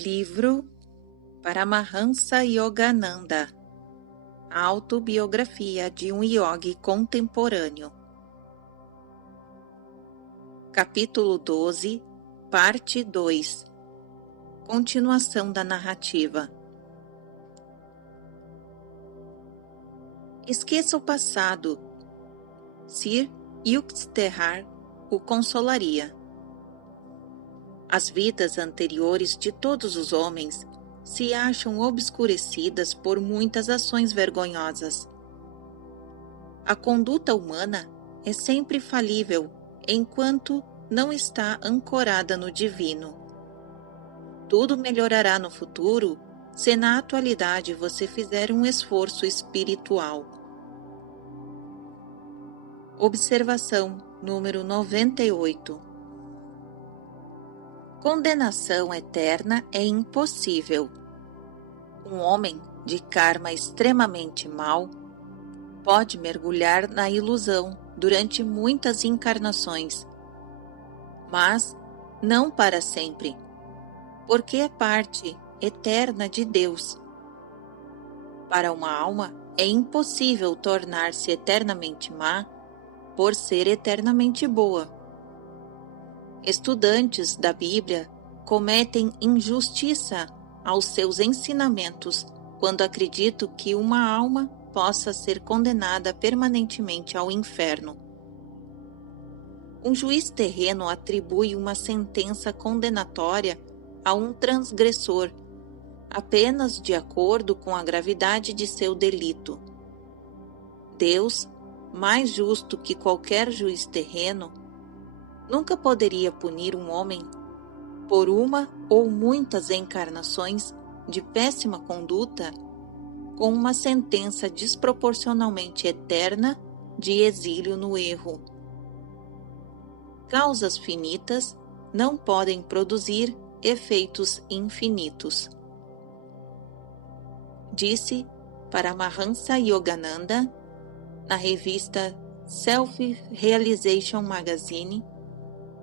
Livro Paramahansa Yogananda, a autobiografia de um yogi contemporâneo. Capítulo 12, parte 2. Continuação da narrativa. Esqueça o passado. Sir Yukteswar o consolaria. As vidas anteriores de todos os homens se acham obscurecidas por muitas ações vergonhosas. A conduta humana é sempre falível enquanto não está ancorada no divino. Tudo melhorará no futuro se na atualidade você fizer um esforço espiritual. Observação número 98. Condenação eterna é impossível. Um homem de karma extremamente mau pode mergulhar na ilusão durante muitas encarnações, mas não para sempre, porque é parte eterna de Deus. Para uma alma é impossível tornar-se eternamente má por ser eternamente boa. Estudantes da Bíblia cometem injustiça aos seus ensinamentos quando acreditam que uma alma possa ser condenada permanentemente ao inferno. Um juiz terreno atribui uma sentença condenatória a um transgressor apenas de acordo com a gravidade de seu delito. Deus, mais justo que qualquer juiz terreno, nunca poderia punir um homem por uma ou muitas encarnações de péssima conduta com uma sentença desproporcionalmente eterna de exílio no erro. Causas finitas não podem produzir efeitos infinitos. Disse Paramahansa Yogananda na revista Self-Realization Magazine,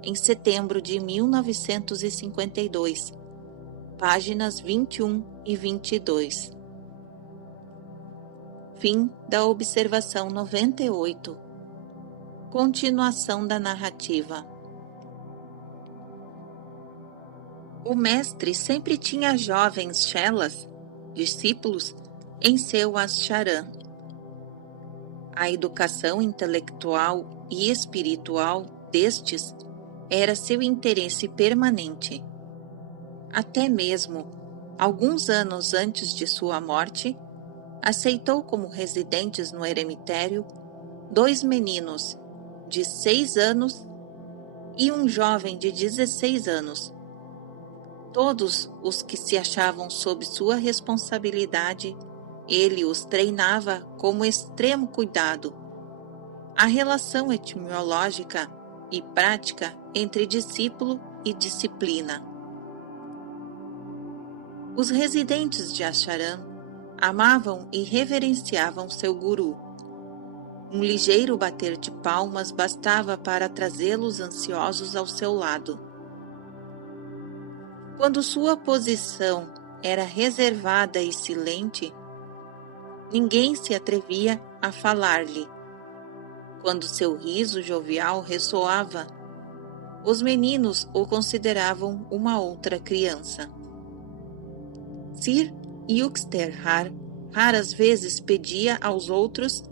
em setembro de 1952, páginas 21 e 22. Fim da observação 98. Continuação da narrativa. O mestre sempre tinha jovens chelas, discípulos, em seu ashram. A educação intelectual e espiritual destes era seu interesse permanente. Até mesmo, alguns anos antes de sua morte, aceitou como residentes no eremitério 2 meninos de 6 anos e um jovem de 16 anos. Todos os que se achavam sob sua responsabilidade, ele os treinava com extremo cuidado. A relação etimológica e prática entre discípulo e disciplina. Os residentes de ashram amavam e reverenciavam seu guru. Um ligeiro bater de palmas bastava para trazê-los ansiosos ao seu lado. Quando sua posição era reservada e silente, ninguém se atrevia a falar-lhe. Quando seu riso jovial ressoava, os meninos o consideravam uma outra criança. Sir Yukteswar raras vezes pedia aos outros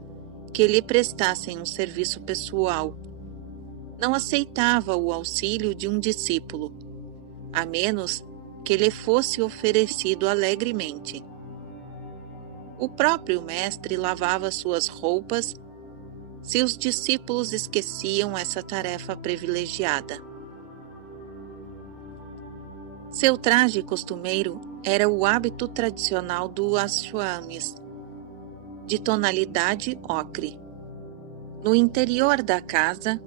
que lhe prestassem um serviço pessoal. Não aceitava o auxílio de um discípulo, a menos que lhe fosse oferecido alegremente. O próprio mestre lavava suas roupas se os discípulos esqueciam essa tarefa privilegiada. Seu traje costumeiro era o hábito tradicional do ashramis, de tonalidade ocre. No interior da casa,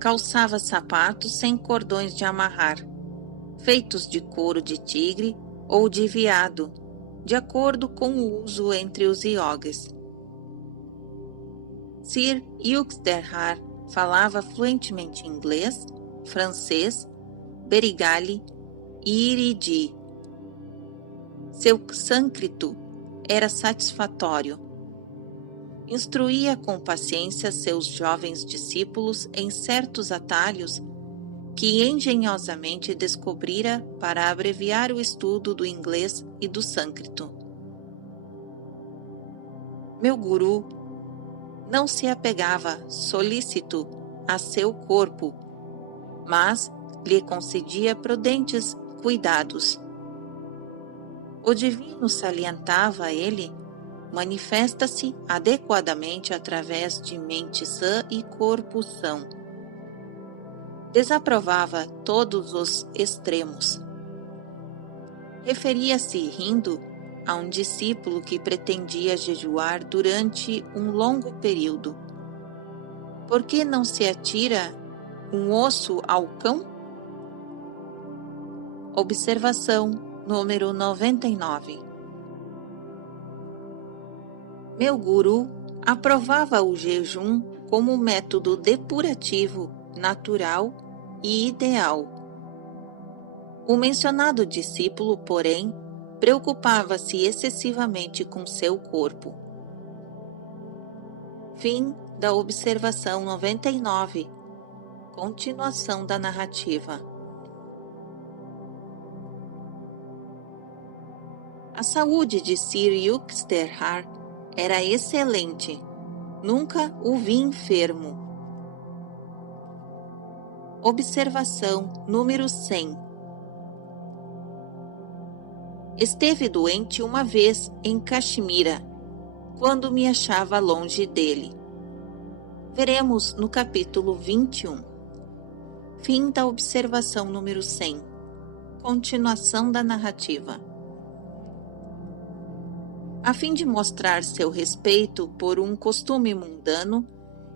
calçava sapatos sem cordões de amarrar, feitos de couro de tigre ou de veado, de acordo com o uso entre os yogis. Sir Yukteswar falava fluentemente inglês, francês, Bengali e Iridi, Seu sânscrito era satisfatório. Instruía com paciência seus jovens discípulos em certos atalhos que engenhosamente descobrira para abreviar o estudo do inglês e do sânscrito. Meu guru não se apegava solícito a seu corpo, mas lhe concedia prudentes cuidados. O divino, salientava ele, manifesta-se adequadamente através de mente sã e corpo são. Desaprovava todos os extremos. Referia-se, rindo, a um discípulo que pretendia jejuar durante um longo período. Por que não se atira um osso ao cão? Observação número 99. Meu guru aprovava o jejum como método depurativo, natural e ideal. O mencionado discípulo, porém, preocupava-se excessivamente com seu corpo. Fim da observação 99. Continuação da narrativa. A saúde de Sir Yukteswar era excelente. Nunca o vi enfermo. Observação número 100. Esteve doente uma vez em Caxemira, quando me achava longe dele. Veremos no capítulo 21. Fim da observação número 100. Continuação da narrativa. A fim de mostrar seu respeito por um costume mundano,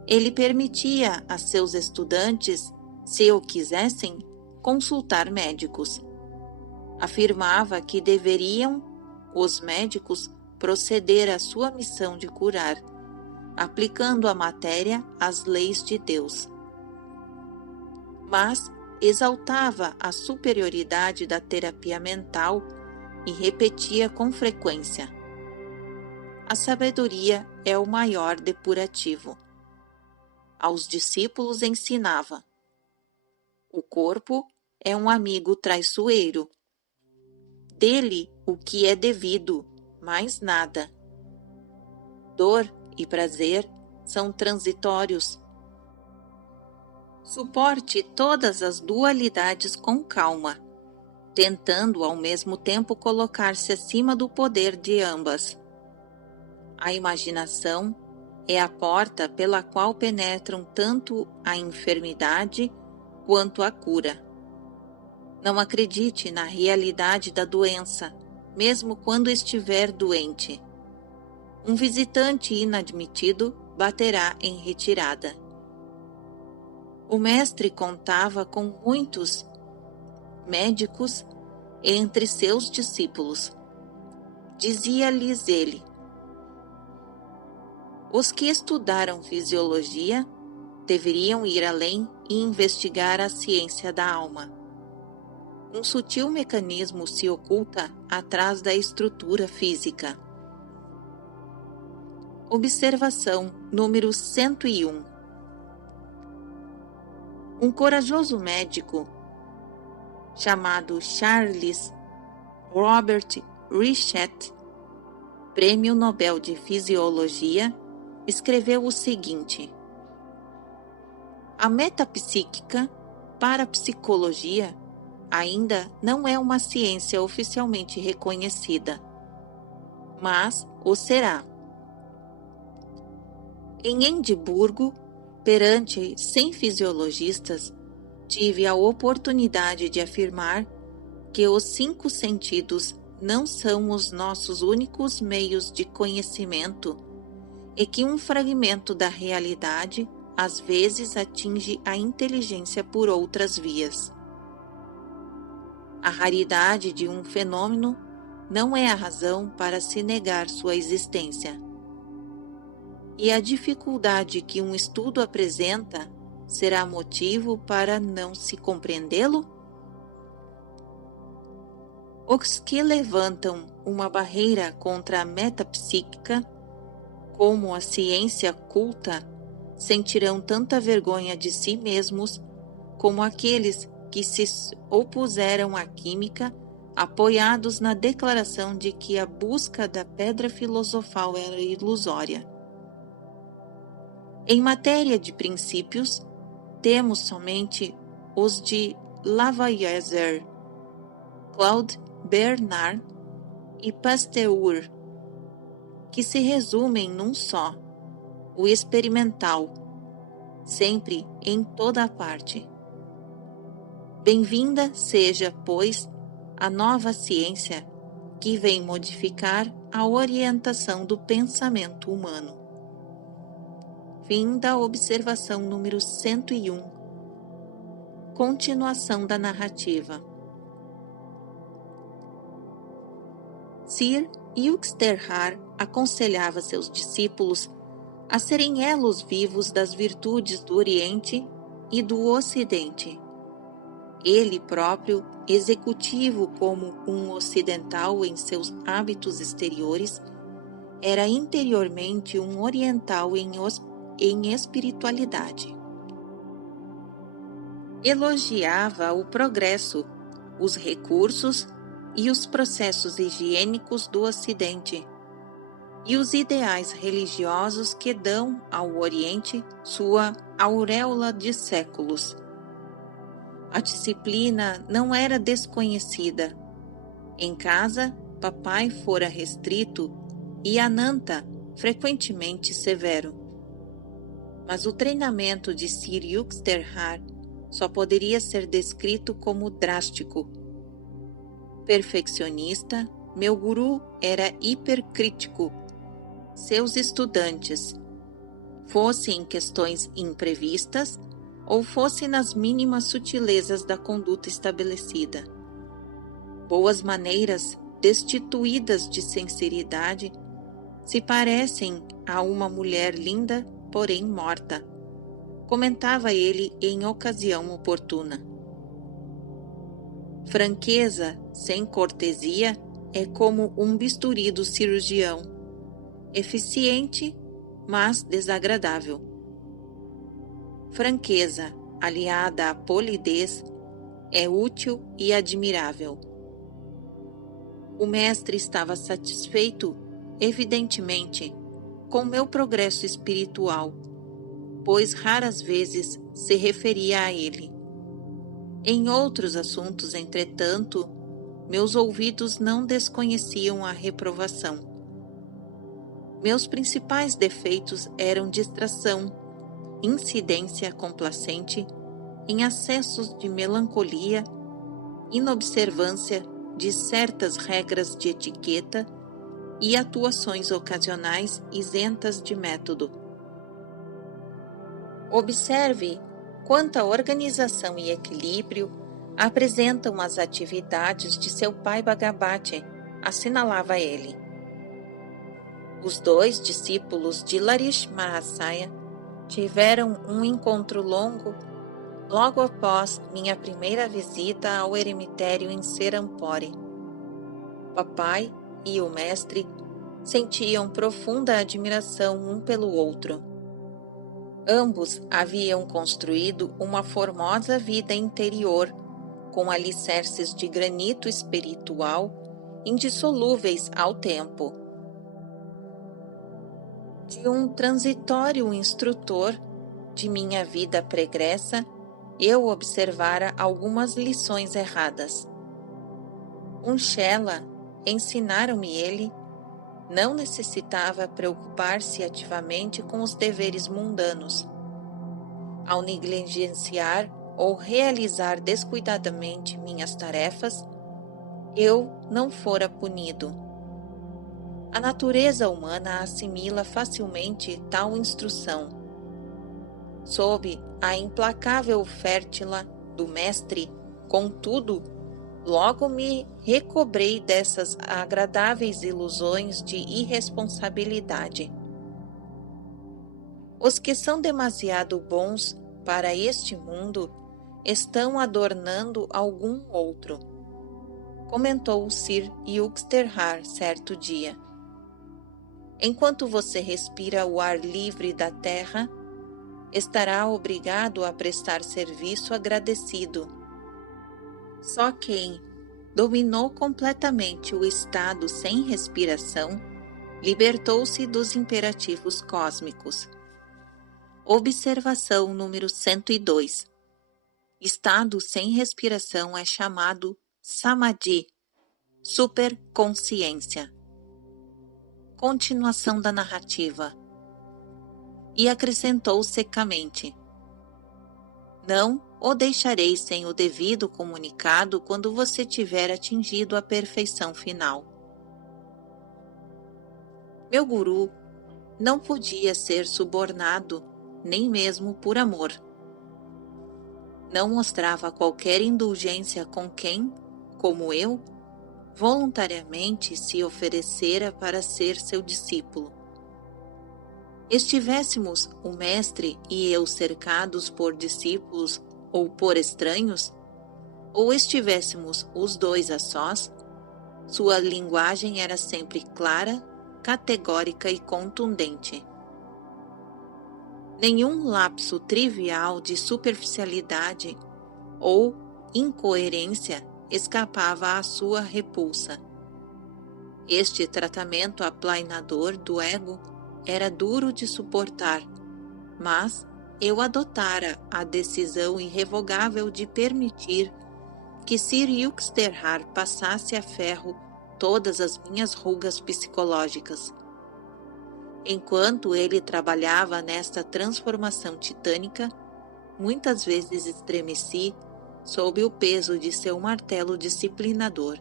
ele permitia a seus estudantes, se o quisessem, consultar médicos. Afirmava que deveriam os médicos proceder à sua missão de curar, aplicando a matéria às leis de Deus. Mas exaltava a superioridade da terapia mental e repetia com frequência: a sabedoria é o maior depurativo. Aos discípulos ensinava: o corpo é um amigo traiçoeiro. Dele o que é devido, mais nada. Dor e prazer são transitórios. Suporte todas as dualidades com calma, tentando ao mesmo tempo colocar-se acima do poder de ambas. A imaginação é a porta pela qual penetram tanto a enfermidade quanto a cura. Não acredite na realidade da doença, mesmo quando estiver doente. Um visitante inadmitido baterá em retirada. O mestre contava com muitos médicos entre seus discípulos. Dizia-lhes ele: os que estudaram fisiologia deveriam ir além e investigar a ciência da alma. Um sutil mecanismo se oculta atrás da estrutura física. Observação número 101. Um corajoso médico chamado Charles Robert Richet, Prêmio Nobel de Fisiologia, escreveu o seguinte: a metapsíquica, para a psicologia, ainda não é uma ciência oficialmente reconhecida, mas o será. Em Edimburgo, perante 100 fisiologistas, tive a oportunidade de afirmar que os 5 sentidos não são os nossos únicos meios de conhecimento e que um fragmento da realidade às vezes atinge a inteligência por outras vias. A raridade de um fenômeno não é a razão para se negar sua existência. E a dificuldade que um estudo apresenta será motivo para não se compreendê-lo? Os que levantam uma barreira contra a metapsíquica, como a ciência culta, sentirão tanta vergonha de si mesmos como aqueles que se opuseram à química, apoiados na declaração de que a busca da pedra filosofal era ilusória. Em matéria de princípios, temos somente os de Lavoisier, Claude Bernard e Pasteur, que se resumem num só, o experimental, sempre em toda a parte. Bem-vinda seja, pois, a nova ciência que vem modificar a orientação do pensamento humano. Fim da observação número 101. Continuação da narrativa. Sir Yuxterhar aconselhava seus discípulos a serem elos vivos das virtudes do Oriente e do Ocidente. Ele próprio, executivo como um ocidental em seus hábitos exteriores, era interiormente um oriental em espiritualidade. Elogiava o progresso, os recursos e os processos higiênicos do Ocidente, e os ideais religiosos que dão ao Oriente sua auréola de séculos. A disciplina não era desconhecida. Em casa, papai fora restrito e Ananta frequentemente severo. Mas o treinamento de Sir Yuxterhar só poderia ser descrito como drástico. Perfeccionista, meu guru era hipercrítico. Seus estudantes, fosse em questões imprevistas ou fosse nas mínimas sutilezas da conduta estabelecida. Boas maneiras, destituídas de sinceridade, se parecem a uma mulher linda, porém morta, comentava ele em ocasião oportuna. Franqueza sem cortesia é como um bisturi do cirurgião, eficiente, mas desagradável. Franqueza, aliada à polidez, é útil e admirável. O mestre estava satisfeito, evidentemente, com meu progresso espiritual, pois raras vezes se referia a ele. Em outros assuntos, entretanto, meus ouvidos não desconheciam a reprovação. Meus principais defeitos eram distração, incidência complacente, em acessos de melancolia, inobservância de certas regras de etiqueta e atuações ocasionais isentas de método. Observe quanta organização e equilíbrio apresentam as atividades de seu pai Bhagavati, assinalava ele. Os dois discípulos de Larish Mahasaya tiveram um encontro longo logo após minha primeira visita ao eremitério em Serampore. Papai e o mestre sentiam profunda admiração um pelo outro. Ambos haviam construído uma formosa vida interior, com alicerces de granito espiritual indissolúveis ao tempo. De um transitório instrutor de minha vida pregressa, eu observara algumas lições erradas. Um Shela, ensinaram-me ele, não necessitava preocupar-se ativamente com os deveres mundanos. Ao negligenciar ou realizar descuidadamente minhas tarefas, eu não fora punido. A natureza humana assimila facilmente tal instrução. Sob a implacável fértila do mestre, contudo, logo me recobrei dessas agradáveis ilusões de irresponsabilidade. Os que são demasiado bons para este mundo estão adornando algum outro. comentou Sir Yuxterhar certo dia. Enquanto você respira o ar livre da terra, estará obrigado a prestar serviço agradecido. Só quem dominou completamente o estado sem respiração libertou-se dos imperativos cósmicos. Observação número 102. Estado sem respiração é chamado Samadhi, superconsciência. Continuação da narrativa. E acrescentou secamente: não o deixarei sem o devido comunicado quando você tiver atingido a perfeição final. Meu guru não podia ser subornado, nem mesmo por amor. Não mostrava qualquer indulgência com quem, como eu, voluntariamente se oferecera para ser seu discípulo. Estivéssemos o mestre e eu cercados por discípulos ou por estranhos, ou estivéssemos os dois a sós, sua linguagem era sempre clara, categórica e contundente. Nenhum lapso trivial de superficialidade ou incoerência escapava à sua repulsa. Este tratamento aplainador do ego era duro de suportar, mas eu adotara a decisão irrevogável de permitir que Sir Yuxterhar passasse a ferro todas as minhas rugas psicológicas. Enquanto ele trabalhava nesta transformação titânica, muitas vezes estremeci sob o peso de seu martelo disciplinador.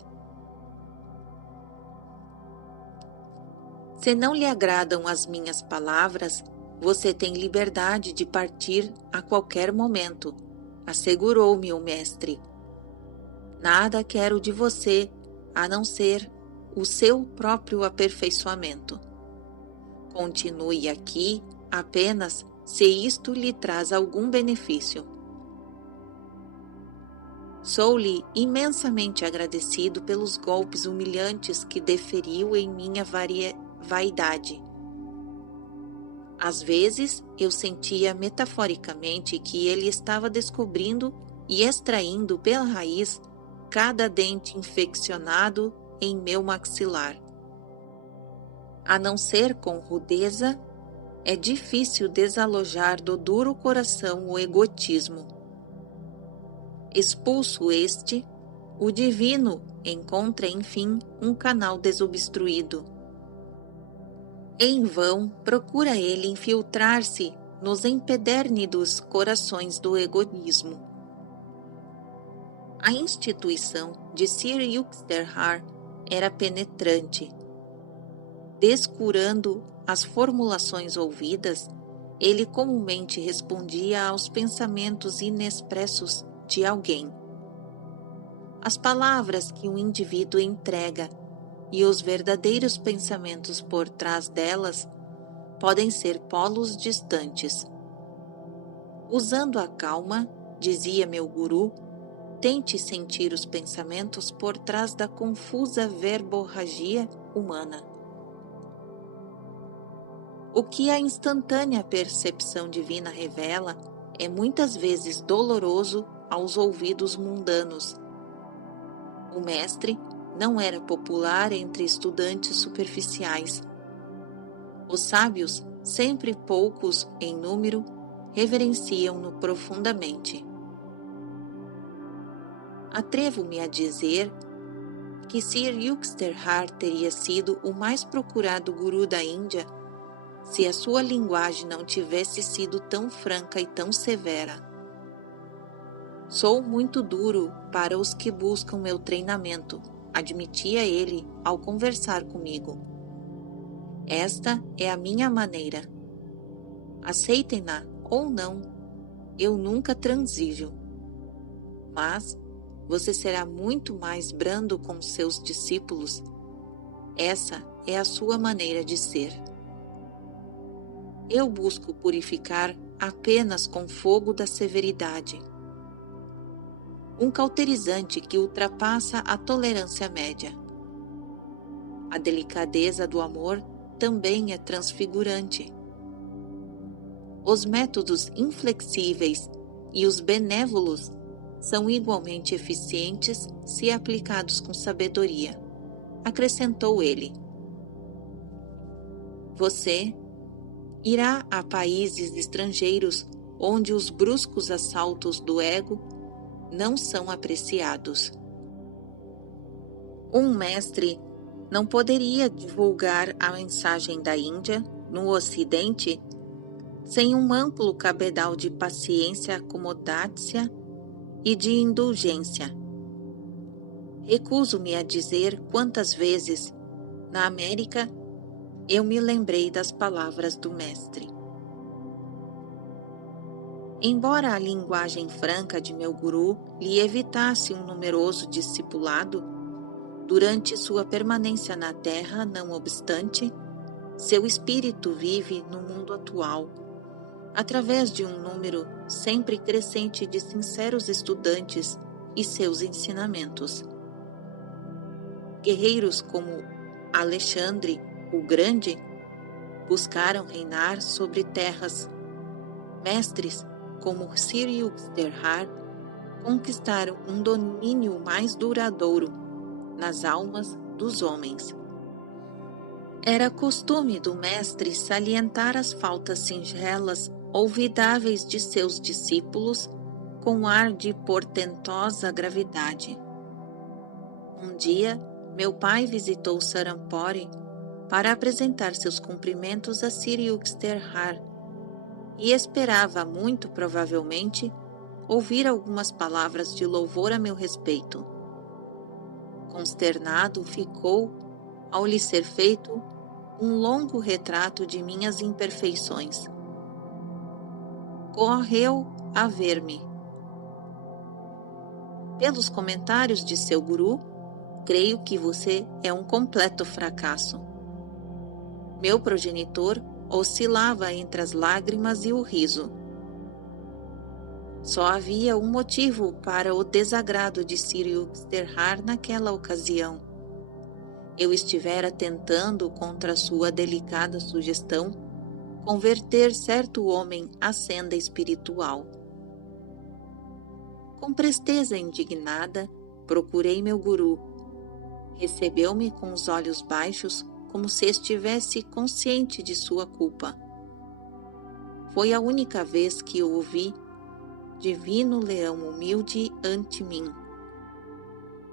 Se não lhe agradam as minhas palavras, você tem liberdade de partir a qualquer momento, assegurou-me o mestre. Nada quero de você, a não ser o seu próprio aperfeiçoamento. Continue aqui apenas se isto lhe traz algum benefício. Sou-lhe imensamente agradecido pelos golpes humilhantes que deferiu em minha vaidade. Às vezes, eu sentia metaforicamente que ele estava descobrindo e extraindo pela raiz cada dente infeccionado em meu maxilar. A não ser com rudeza, é difícil desalojar do duro coração o egotismo. Expulso este, o divino encontra, enfim, um canal desobstruído. Em vão procura ele infiltrar-se nos empedernidos corações do egoísmo. A instituição de Sir Yuxterhar era penetrante. Descurando as formulações ouvidas, ele comumente respondia aos pensamentos inexpressos de alguém. As palavras que um indivíduo entrega e os verdadeiros pensamentos por trás delas podem ser polos distantes. Usando a calma, dizia meu guru, tente sentir os pensamentos por trás da confusa verborragia humana. O que a instantânea percepção divina revela é muitas vezes doloroso aos ouvidos mundanos. O mestre não era popular entre estudantes superficiais. Os sábios, sempre poucos em número, reverenciam-no profundamente. Atrevo-me a dizer que Sir Yuxterhar teria sido o mais procurado guru da Índia se a sua linguagem não tivesse sido tão franca e tão severa. Sou muito duro para os que buscam meu treinamento, admitia ele ao conversar comigo. Esta é a minha maneira. Aceitem-na ou não, eu nunca transijo. Mas você será muito mais brando com seus discípulos. Essa é a sua maneira de ser. Eu busco purificar apenas com fogo da severidade. um cauterizante que ultrapassa a tolerância média. A delicadeza do amor também é transfigurante. Os métodos inflexíveis e os benévolos são igualmente eficientes se aplicados com sabedoria, acrescentou ele. Você irá a países estrangeiros onde os bruscos assaltos do ego não são apreciados. Um mestre não poderia divulgar a mensagem da Índia no Ocidente sem um amplo cabedal de paciência, acomodácia e de indulgência. Recuso-me a dizer quantas vezes, na América, eu me lembrei das palavras do mestre. Embora a linguagem franca de meu guru lhe evitasse um numeroso discipulado, durante sua permanência na Terra, não obstante, seu espírito vive no mundo atual, através de um número sempre crescente de sinceros estudantes e seus ensinamentos. Guerreiros como Alexandre o Grande buscaram reinar sobre terras. Mestres como Sir Yuxterhar conquistaram um domínio mais duradouro nas almas dos homens. Era costume do mestre salientar as faltas singelas olvidáveis de seus discípulos com ar de portentosa gravidade. Um dia, meu pai visitou Sarampore para apresentar seus cumprimentos a Sir Yuxterhar e esperava, muito provavelmente, ouvir algumas palavras de louvor a meu respeito. Consternado ficou ao lhe ser feito um longo retrato de minhas imperfeições. Correu a ver-me. Pelos comentários de seu guru, creio que você é um completo fracasso. Meu progenitor oscilava entre as lágrimas e o riso. Só havia um motivo para o desagrado de Sir Yuxterhar naquela ocasião. Eu estivera tentando, contra sua delicada sugestão, converter certo homem à senda espiritual. Com presteza indignada, procurei meu guru. Recebeu-me com os olhos baixos, como se estivesse consciente de sua culpa. Foi a única vez que o ouvi, divino leão humilde ante mim.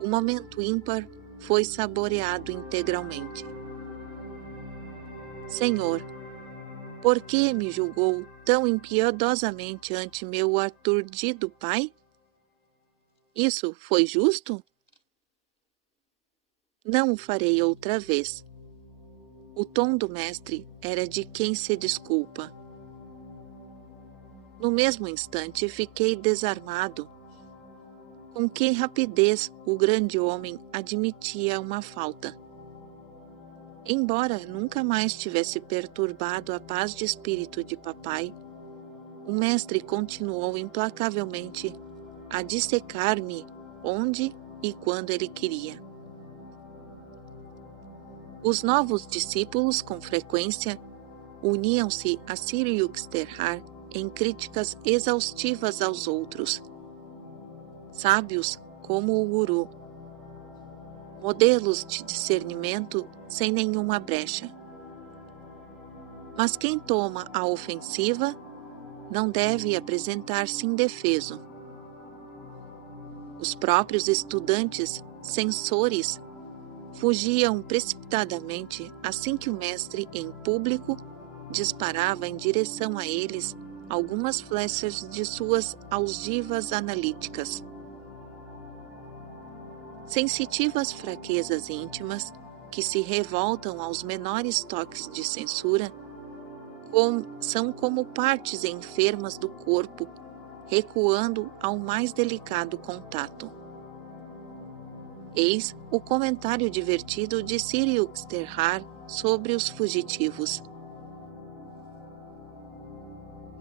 O momento ímpar foi saboreado integralmente. Senhor, por que me julgou tão impiedosamente ante meu aturdido pai? Isso foi justo? Não o farei outra vez. O tom do mestre era de quem se desculpa. No mesmo instante fiquei desarmado. Com que rapidez o grande homem admitia uma falta. Embora nunca mais tivesse perturbado a paz de espírito de papai, o mestre continuou implacavelmente a dissecar-me onde e quando ele queria. Os novos discípulos, com frequência, uniam-se a Sir Yuxterhar em críticas exaustivas aos outros. Sábios como o guru, modelos de discernimento sem nenhuma brecha. Mas quem toma a ofensiva não deve apresentar-se indefeso. Os próprios estudantes, censores, fugiam precipitadamente assim que o mestre, em público, disparava em direção a eles algumas flechas de suas algivas analíticas. Sensitivas fraquezas íntimas que se revoltam aos menores toques de censura são como partes enfermas do corpo recuando ao mais delicado contato. Eis o comentário divertido de Sir Yuxterhar sobre os fugitivos.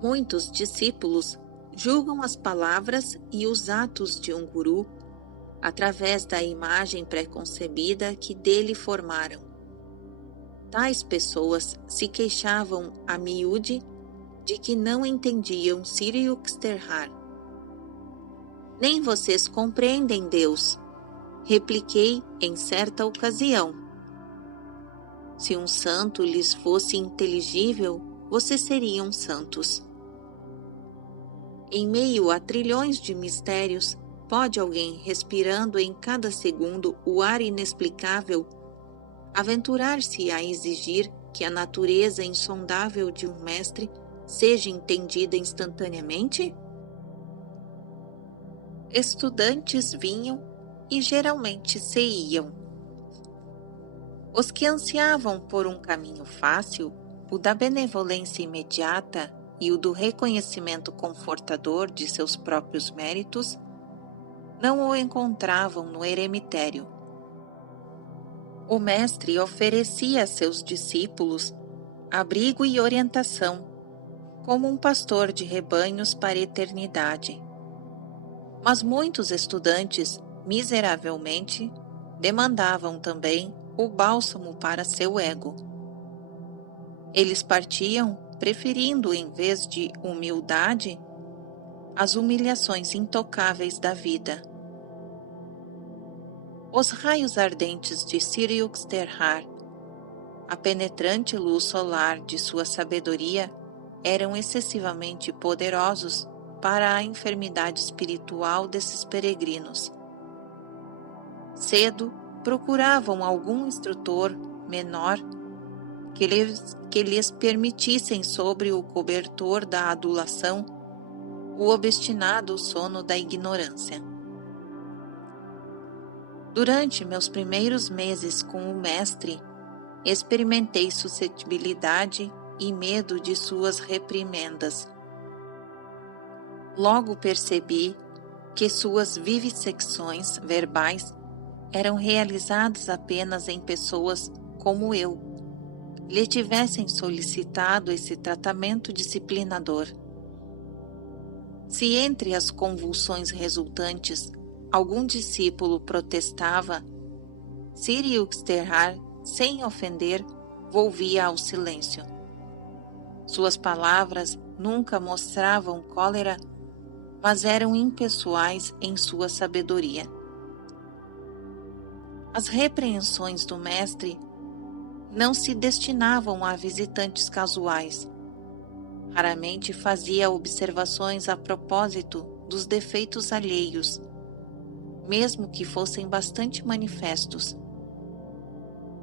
Muitos discípulos julgam as palavras e os atos de um guru através da imagem pré-concebida que dele formaram. Tais pessoas se queixavam a miúde de que não entendiam Sri Yukteswar. Nem vocês compreendem Deus, repliquei em certa ocasião. Se um santo lhes fosse inteligível, vocês seriam santos. Em meio a trilhões de mistérios, pode alguém respirando em cada segundo o ar inexplicável aventurar-se a exigir que a natureza insondável de um mestre seja entendida instantaneamente? Estudantes vinham e geralmente se iam. Os que ansiavam por um caminho fácil, o da benevolência imediata e o do reconhecimento confortador de seus próprios méritos, não o encontravam no eremitério. O mestre oferecia a seus discípulos abrigo e orientação, como um pastor de rebanhos para a eternidade. Mas muitos estudantes, miseravelmente, demandavam também o bálsamo para seu ego. Eles partiam preferindo, em vez de humildade, as humilhações intocáveis da vida. Os raios ardentes de Sri Yukteswar, a penetrante luz solar de sua sabedoria, eram excessivamente poderosos para a enfermidade espiritual desses peregrinos. Cedo procuravam algum instrutor menor que lhes permitissem, sobre o cobertor da adulação, o obstinado sono da ignorância. Durante meus primeiros meses com o mestre, experimentei suscetibilidade e medo de suas reprimendas. Logo percebi que suas vivissecções verbais eram realizadas apenas em pessoas como eu, lhe tivessem solicitado esse tratamento disciplinador. Se entre as convulsões resultantes algum discípulo protestava, Sri Yukteswar, sem ofender, volvia ao silêncio. Suas palavras nunca mostravam cólera, mas eram impessoais em sua sabedoria. As repreensões do mestre não se destinavam a visitantes casuais. Raramente fazia observações a propósito dos defeitos alheios, mesmo que fossem bastante manifestos.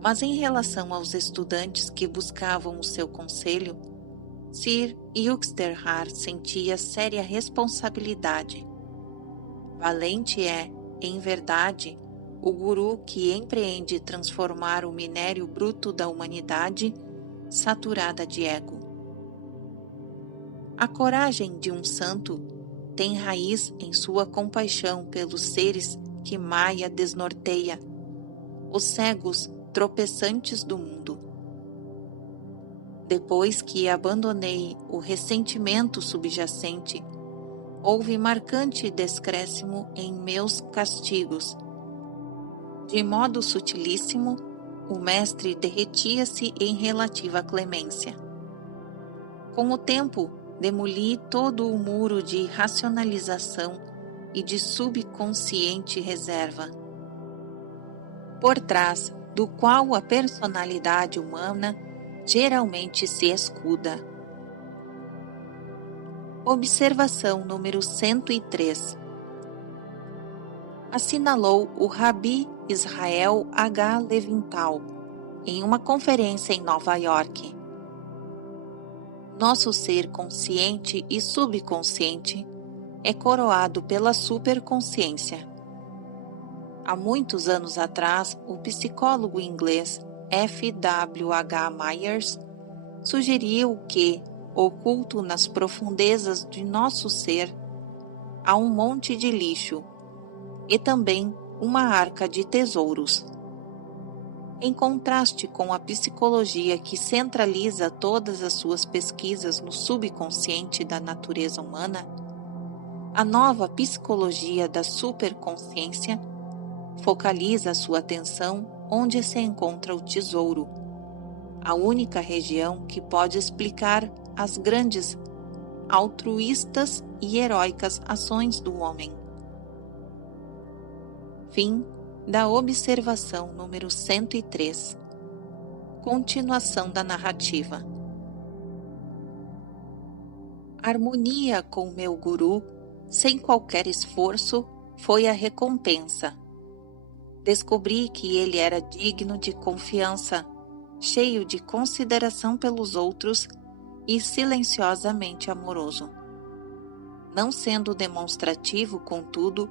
Mas em relação aos estudantes que buscavam o seu conselho, Sri Yukteswar sentia séria responsabilidade. Valente é, em verdade, o guru que empreende transformar o minério bruto da humanidade saturada de ego. A coragem de um santo tem raiz em sua compaixão pelos seres que Maya desnorteia, os cegos tropeçantes do mundo. Depois que abandonei o ressentimento subjacente, houve marcante descréscimo em meus castigos. De modo sutilíssimo, o mestre derretia-se em relativa clemência. Com o tempo, demoli todo o muro de racionalização e de subconsciente reserva, por trás do qual a personalidade humana geralmente se escuda. Observação número 103. Assinalou o Rabi Israel H. Levinthal em uma conferência em Nova York. Nosso ser consciente e subconsciente é coroado pela superconsciência. Há muitos anos atrás, o psicólogo inglês F. W. H. Myers sugeriu que, oculto nas profundezas de nosso ser, há um monte de lixo e também uma arca de tesouros. Em contraste com a psicologia que centraliza todas as suas pesquisas no subconsciente da natureza humana, A nova psicologia da superconsciência focaliza sua atenção onde se encontra o tesouro, a única região que pode explicar as grandes, altruístas e heróicas ações do homem. Fim da observação número 103. Continuação da narrativa. Harmonia com meu guru, sem qualquer esforço, foi a recompensa. Descobri que ele era digno de confiança, cheio de consideração pelos outros e silenciosamente amoroso. Não sendo demonstrativo, contudo,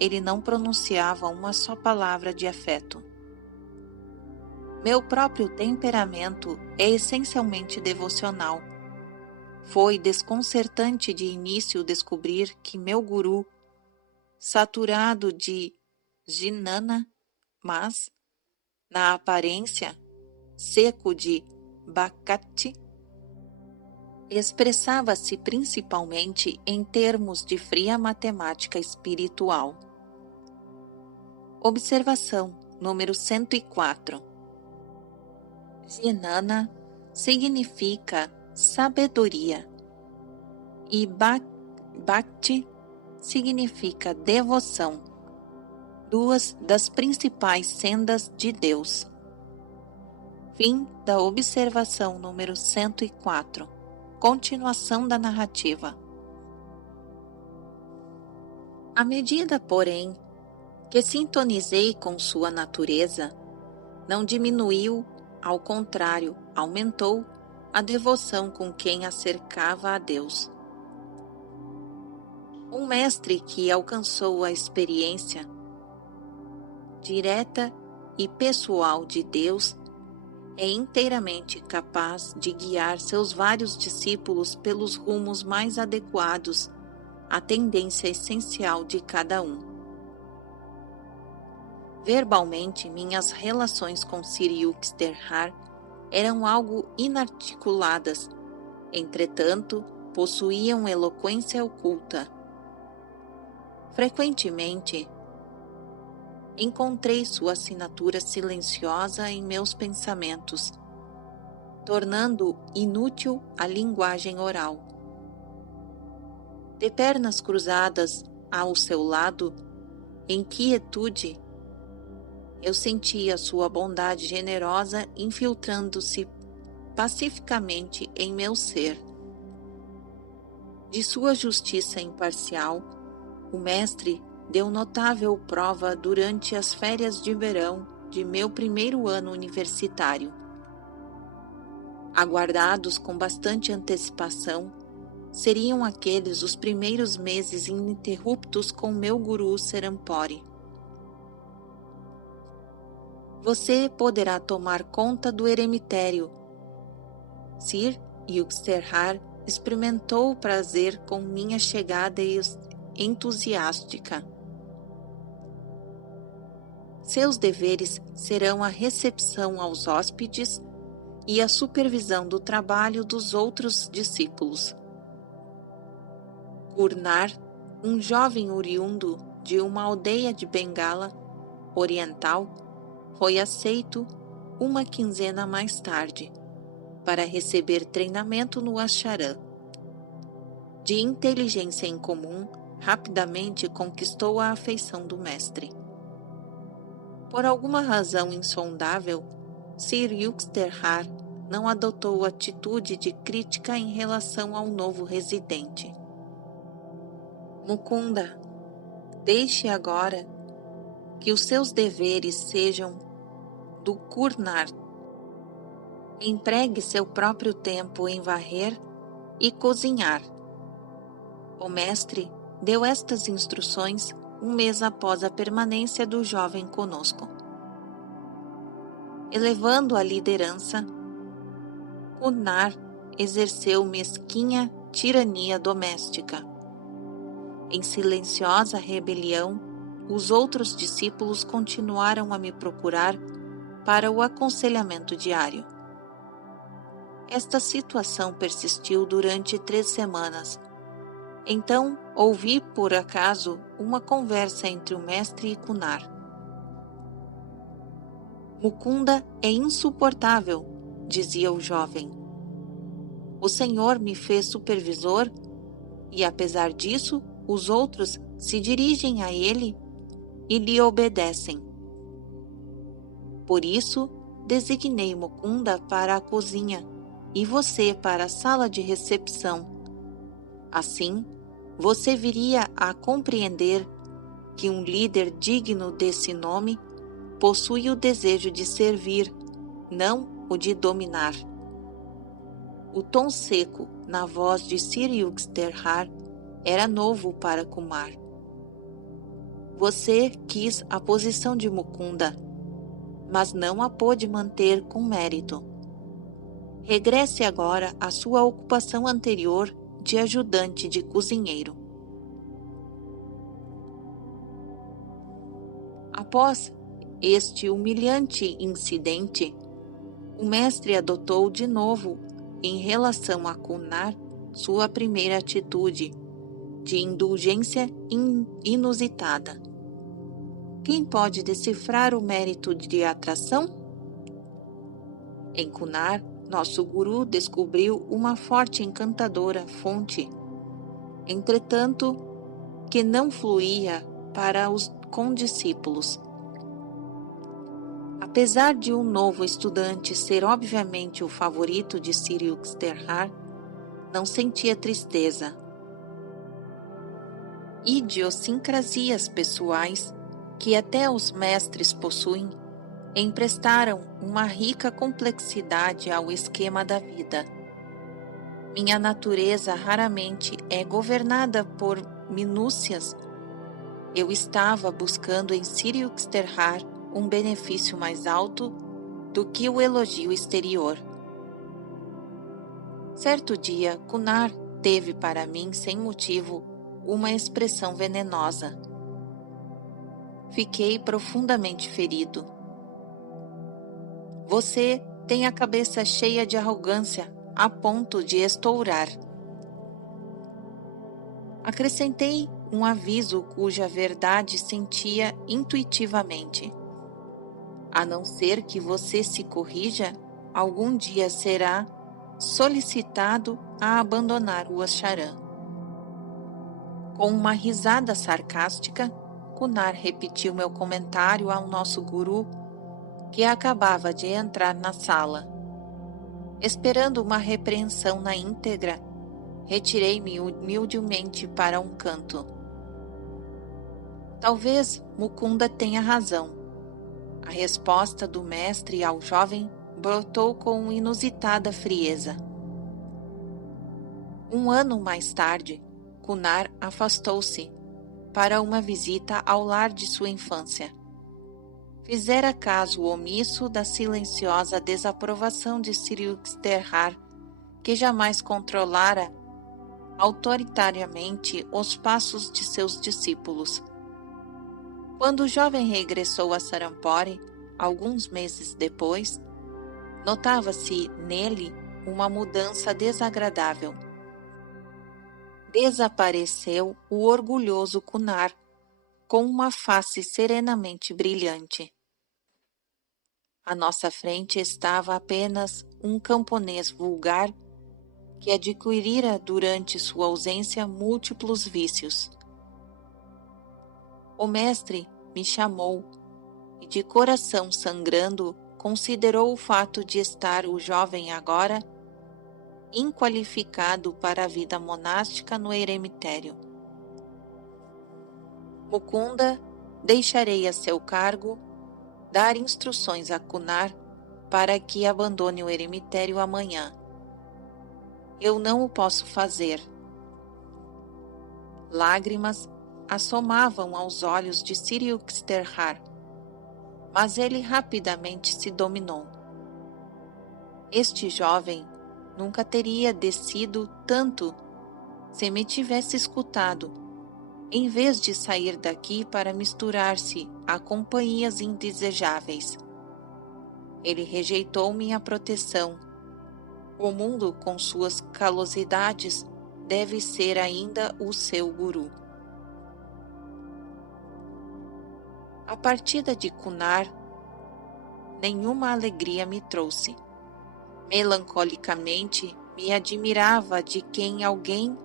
ele não pronunciava uma só palavra de afeto. Meu próprio temperamento é essencialmente devocional. Foi desconcertante de início descobrir que meu guru, saturado de jnana, mas, na aparência, seco de bhakti, expressava-se principalmente em termos de fria matemática espiritual. Observação número 104. Jnana significa sabedoria e bhakti significa devoção, duas das principais sendas de Deus. Fim da observação número 104. Continuação da narrativa. À medida, porém, que sintonizei com sua natureza, não diminuiu, ao contrário, aumentou a devoção com quem a cercava a Deus. Um mestre que alcançou a experiência direta e pessoal de Deus é inteiramente capaz de guiar seus vários discípulos pelos rumos mais adequados à tendência essencial de cada um. Verbalmente, minhas relações com Sir Yukteswar eram algo inarticuladas, entretanto, possuíam eloquência oculta. Frequentemente, encontrei sua assinatura silenciosa em meus pensamentos, tornando inútil a linguagem oral. De pernas cruzadas ao seu lado, em quietude, eu sentia sua bondade generosa infiltrando-se pacificamente em meu ser. De sua justiça imparcial, o mestre deu notável prova durante as férias de verão de meu primeiro ano universitário. Aguardados com bastante antecipação, seriam aqueles os primeiros meses ininterruptos com meu guru Serampore. Você poderá tomar conta do eremitério. Sir Yukteswar experimentou o prazer com minha chegada entusiástica. Seus deveres serão a recepção aos hóspedes e a supervisão do trabalho dos outros discípulos. Gurnar, um jovem oriundo de uma aldeia de Bengala Oriental, foi aceito uma quinzena mais tarde para receber treinamento no Asharam. De inteligência incomum, rapidamente conquistou a afeição do mestre. Por alguma razão insondável, Sir Yukteswar não adotou atitude de crítica em relação ao novo residente. Mukunda, deixe agora que os seus deveres sejam do Gurnar. Empregue seu próprio tempo em varrer e cozinhar. O mestre deu estas instruções um mês após a permanência do jovem conosco. Elevando a liderança, Gurnar exerceu mesquinha tirania doméstica. Em silenciosa rebelião, os outros discípulos continuaram a me procurar para o aconselhamento diário. Esta situação persistiu durante 3 semanas, Então ouvi por acaso uma conversa entre o mestre e Kunar. Mukunda é insuportável, dizia o jovem. O senhor me fez supervisor e, apesar disso, os outros se dirigem a ele e lhe obedecem. Por isso, designei Mukunda para a cozinha e você para a sala de recepção. Assim, você viria a compreender que um líder digno desse nome possui o desejo de servir, não o de dominar. O tom seco na voz de Sir Yuxterhar era novo para Kumar. Você quis a posição de Mukunda, mas não a pôde manter com mérito. Regresse agora à sua ocupação anterior de ajudante de cozinheiro. Após este humilhante incidente, o mestre adotou de novo, em relação a Kunar, sua primeira atitude, de indulgência inusitada. Quem pode decifrar o mérito de atração? Em Kunar, nosso guru descobriu uma forte e encantadora fonte, entretanto, que não fluía para os condiscípulos. Apesar de um novo estudante ser obviamente o favorito de Sir Yuxterhar, não sentia tristeza. Idiosincrasias pessoais, que até os mestres possuem, emprestaram uma rica complexidade ao esquema da vida. Minha natureza raramente é governada por minúcias. Eu estava buscando em Sir Yuxterhar um benefício mais alto do que o elogio exterior. Certo dia, Kunar teve para mim, sem motivo, uma expressão venenosa. Fiquei profundamente ferido. Você tem a cabeça cheia de arrogância, a ponto de estourar. Acrescentei um aviso cuja verdade sentia intuitivamente. A não ser que você se corrija, algum dia será solicitado a abandonar o Asharan. Com uma risada sarcástica, Kunar repetiu meu comentário ao nosso guru, que acabava de entrar na sala. Esperando uma repreensão na íntegra, retirei-me humildemente para um canto. Talvez Mukunda tenha razão. A resposta do mestre ao jovem brotou com inusitada frieza. Um ano mais tarde, Kunar afastou-se para uma visita ao lar de sua infância. Fizera caso omisso da silenciosa desaprovação de Sir Yuxterhar, que jamais controlara autoritariamente os passos de seus discípulos. Quando o jovem regressou a Sarampore, alguns meses depois, notava-se nele uma mudança desagradável. Desapareceu o orgulhoso Kunar, com uma face serenamente brilhante. À nossa frente estava apenas um camponês vulgar que adquirira durante sua ausência múltiplos vícios. O mestre me chamou e, de coração sangrando, considerou o fato de estar o jovem agora inqualificado para a vida monástica no eremitério. Mukunda, deixarei a seu cargo dar instruções a Kunar para que abandone o eremitério amanhã. Eu não o posso fazer. Lágrimas assomavam aos olhos de Sir Yuxterhar, mas ele rapidamente se dominou. Este jovem nunca teria descido tanto se me tivesse escutado, em vez de sair daqui para misturar-se a companhias indesejáveis. Ele rejeitou minha proteção. O mundo, com suas calosidades, deve ser ainda o seu guru. A partida de Kunar nenhuma alegria me trouxe. Melancolicamente me admirava de quem alguém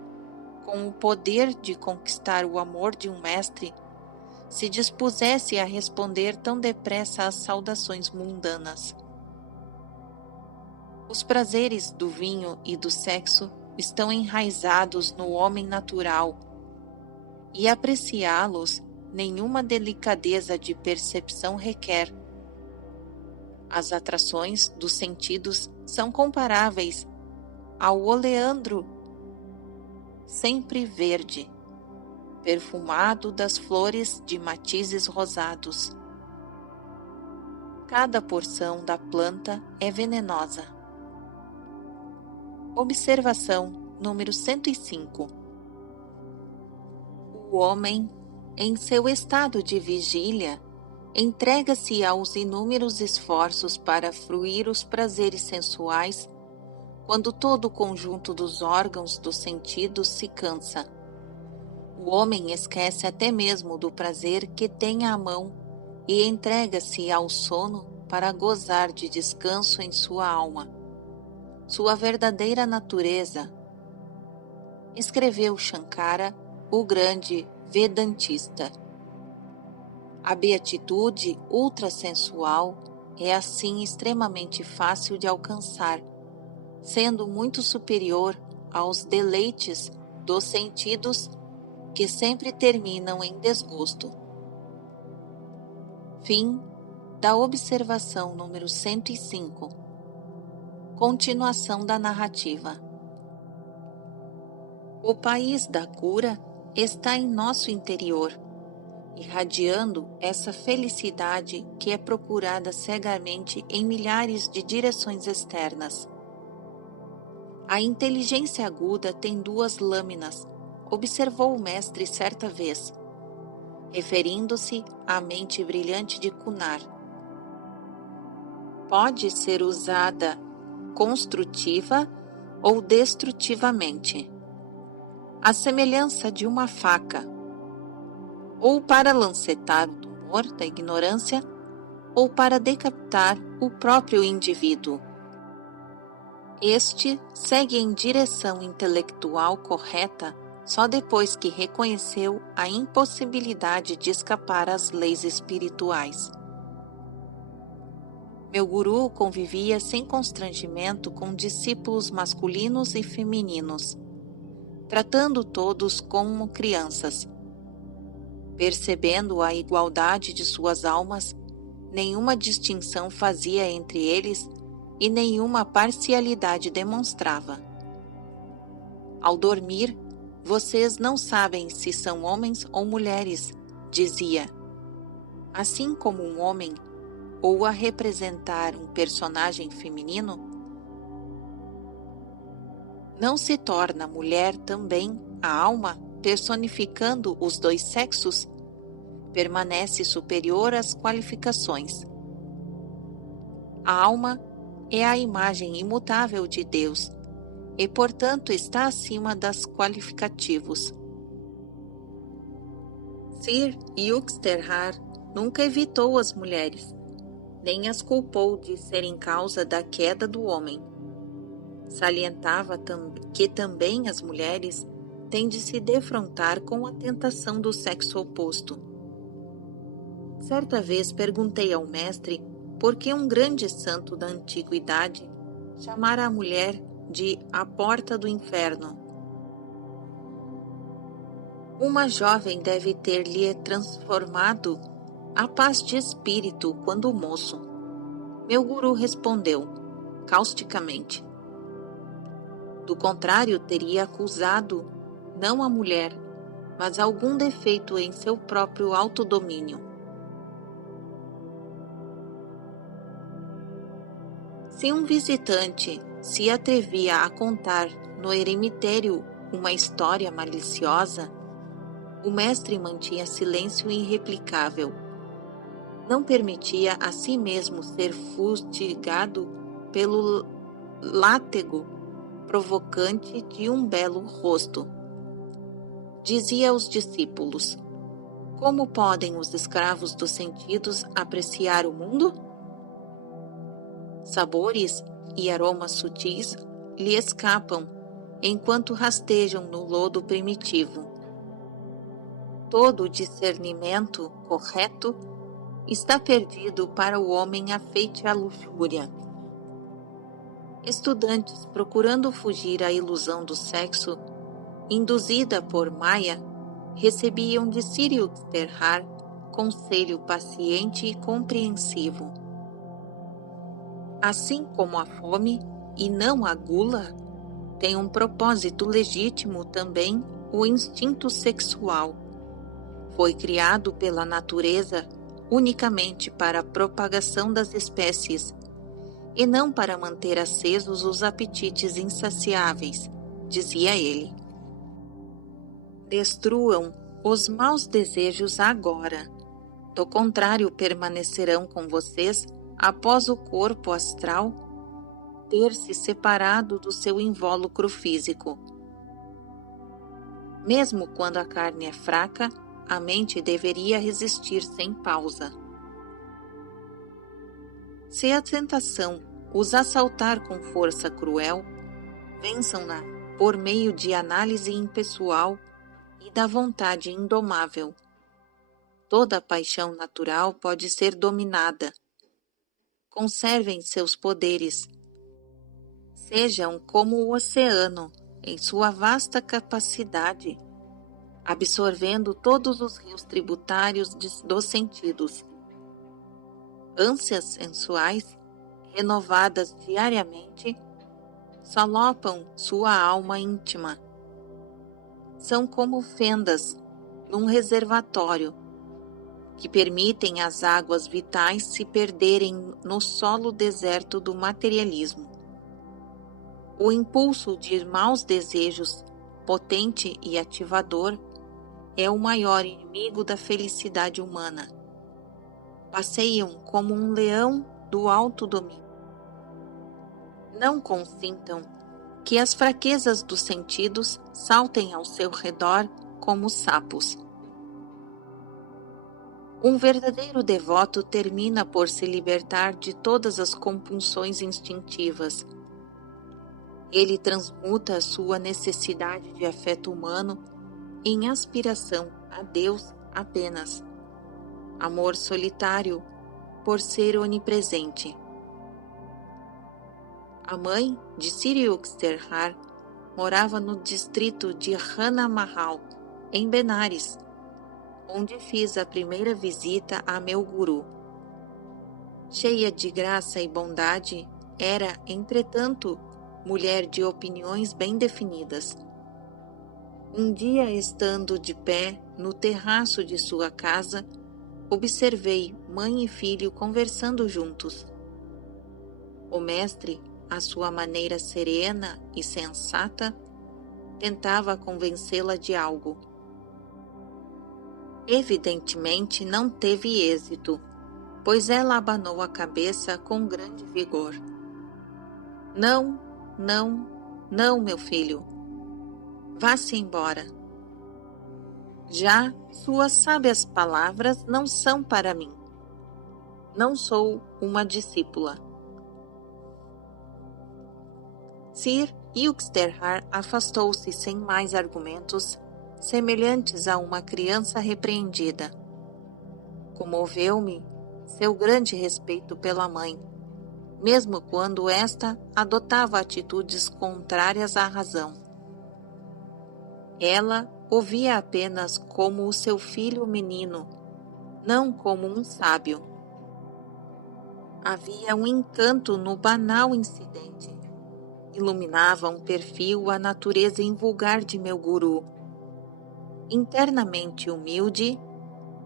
com o poder de conquistar o amor de um mestre se dispusesse a responder tão depressa às saudações mundanas. Os prazeres do vinho e do sexo estão enraizados no homem natural, e apreciá-los nenhuma delicadeza de percepção requer. As atrações dos sentidos são comparáveis ao oleandro sempre verde, perfumado das flores de matizes rosados. Cada porção da planta é venenosa. Observação número 105. O homem, em seu estado de vigília, entrega-se aos inúmeros esforços para fruir os prazeres sensuais, quando todo o conjunto dos órgãos dos sentidos se cansa. O homem esquece até mesmo do prazer que tem à mão e entrega-se ao sono para gozar de descanso em sua alma. Sua verdadeira natureza, escreveu Shankara, o grande vedantista. A beatitude ultrassensual é assim extremamente fácil de alcançar, sendo muito superior aos deleites dos sentidos que sempre terminam em desgosto. Fim da observação número 105. Continuação da narrativa. O país da cura está em nosso interior, irradiando essa felicidade que é procurada cegamente em milhares de direções externas. A inteligência aguda tem duas lâminas, observou o mestre certa vez, referindo-se à mente brilhante de Kunar. Pode ser usada construtiva ou destrutivamente, à semelhança de uma faca, ou para lancetar o tumor da ignorância, ou para decapitar o próprio indivíduo. Este segue em direção intelectual correta só depois que reconheceu a impossibilidade de escapar às leis espirituais. Meu guru convivia sem constrangimento com discípulos masculinos e femininos, tratando todos como crianças. Percebendo a igualdade de suas almas, nenhuma distinção fazia entre eles e nenhuma parcialidade demonstrava. Ao dormir, vocês não sabem se são homens ou mulheres, dizia. Assim como um homem, ou a representar um personagem feminino, não se torna mulher também a alma, personificando os dois sexos, permanece superior às qualificações. A alma é a imagem imutável de Deus e, portanto, está acima das qualificativos. Sir Yuxterhar nunca evitou as mulheres, nem as culpou de serem causa da queda do homem. Salientava que também as mulheres têm de se defrontar com a tentação do sexo oposto. Certa vez perguntei ao mestre por que um grande santo da antiguidade chamara a mulher de a porta do inferno. Uma jovem deve ter-lhe transformado a paz de espírito quando moço. Meu guru respondeu, causticamente. Do contrário, teria acusado não a mulher, mas algum defeito em seu próprio autodomínio. Se um visitante se atrevia a contar no eremitério uma história maliciosa, o mestre mantinha silêncio irreplicável. Não permitia a si mesmo ser fustigado pelo látego provocante de um belo rosto. Dizia aos discípulos: como podem os escravos dos sentidos apreciar o mundo? Sabores e aromas sutis lhe escapam enquanto rastejam no lodo primitivo. Todo o discernimento correto está perdido para o homem afeito à luxúria. Estudantes procurando fugir à ilusão do sexo, induzida por Maya, recebiam de Sir Uxterhar conselho paciente e compreensivo. Assim como a fome, e não a gula, tem um propósito legítimo também o instinto sexual. Foi criado pela natureza unicamente para a propagação das espécies, e não para manter acesos os apetites insaciáveis, dizia ele. Destruam os maus desejos agora. Do contrário, permanecerão com vocês após o corpo astral ter se separado do seu invólucro físico. Mesmo quando a carne é fraca, a mente deveria resistir sem pausa. Se a tentação os assaltar com força cruel, vençam-na por meio de análise impessoal e da vontade indomável. Toda paixão natural pode ser dominada. Conservem seus poderes. Sejam como o oceano em sua vasta capacidade, absorvendo todos os rios tributários dos sentidos. Ânsias sensuais, renovadas diariamente, salopam sua alma íntima. São como fendas num reservatório, que permitem às águas vitais se perderem no solo deserto do materialismo. O impulso de maus desejos, potente e ativador, é o maior inimigo da felicidade humana. Passeiam como um leão do alto domínio. Não consintam que as fraquezas dos sentidos saltem ao seu redor como sapos. Um verdadeiro devoto termina por se libertar de todas as compulsões instintivas. Ele transmuta a sua necessidade de afeto humano em aspiração a Deus apenas. Amor solitário por ser onipresente. A mãe de Sir Uxterhar morava no distrito de Rana Mahal, em Benares, onde fiz a primeira visita a meu guru. Cheia de graça e bondade, era, entretanto, mulher de opiniões bem definidas. Um dia, estando de pé no terraço de sua casa, observei mãe e filho conversando juntos. O mestre, à sua maneira serena e sensata, tentava convencê-la de algo. Evidentemente não teve êxito, pois ela abanou a cabeça com grande vigor. Não, não, não, meu filho. Vá-se embora. Já suas sábias palavras não são para mim. Não sou uma discípula. Sir Uxterhar afastou-se sem mais argumentos, semelhantes a uma criança repreendida. Comoveu-me seu grande respeito pela mãe, mesmo quando esta adotava atitudes contrárias à razão. Ela o via apenas como o seu filho menino, não como um sábio. Havia um encanto no banal incidente. Iluminava um perfil a natureza invulgar de meu guru, internamente humilde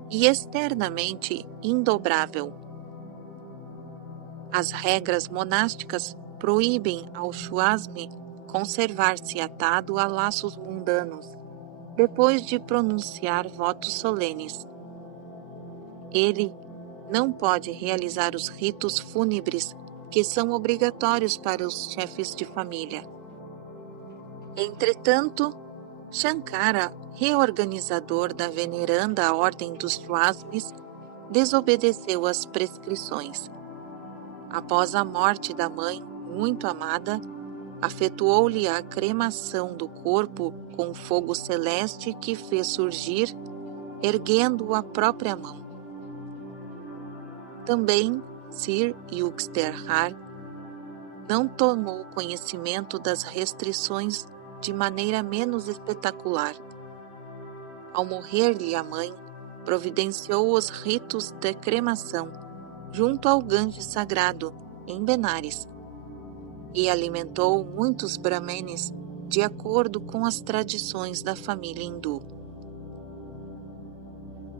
e externamente indobrável. As regras monásticas proíbem ao Shuasme conservar-se atado a laços mundanos, depois de pronunciar votos solenes. Ele não pode realizar os ritos fúnebres que são obrigatórios para os chefes de família. Entretanto, Shankara, reorganizador da veneranda Ordem dos Swasmis, desobedeceu às prescrições. Após a morte da mãe, muito amada, afetuou-lhe a cremação do corpo com o fogo celeste que fez surgir, erguendo a própria mão. Também Sir Yuxterhar não tomou conhecimento das restrições de maneira menos espetacular. Ao morrer-lhe a mãe, providenciou os ritos de cremação junto ao Ganges sagrado, em Benares, e alimentou muitos brahmanes de acordo com as tradições da família hindu.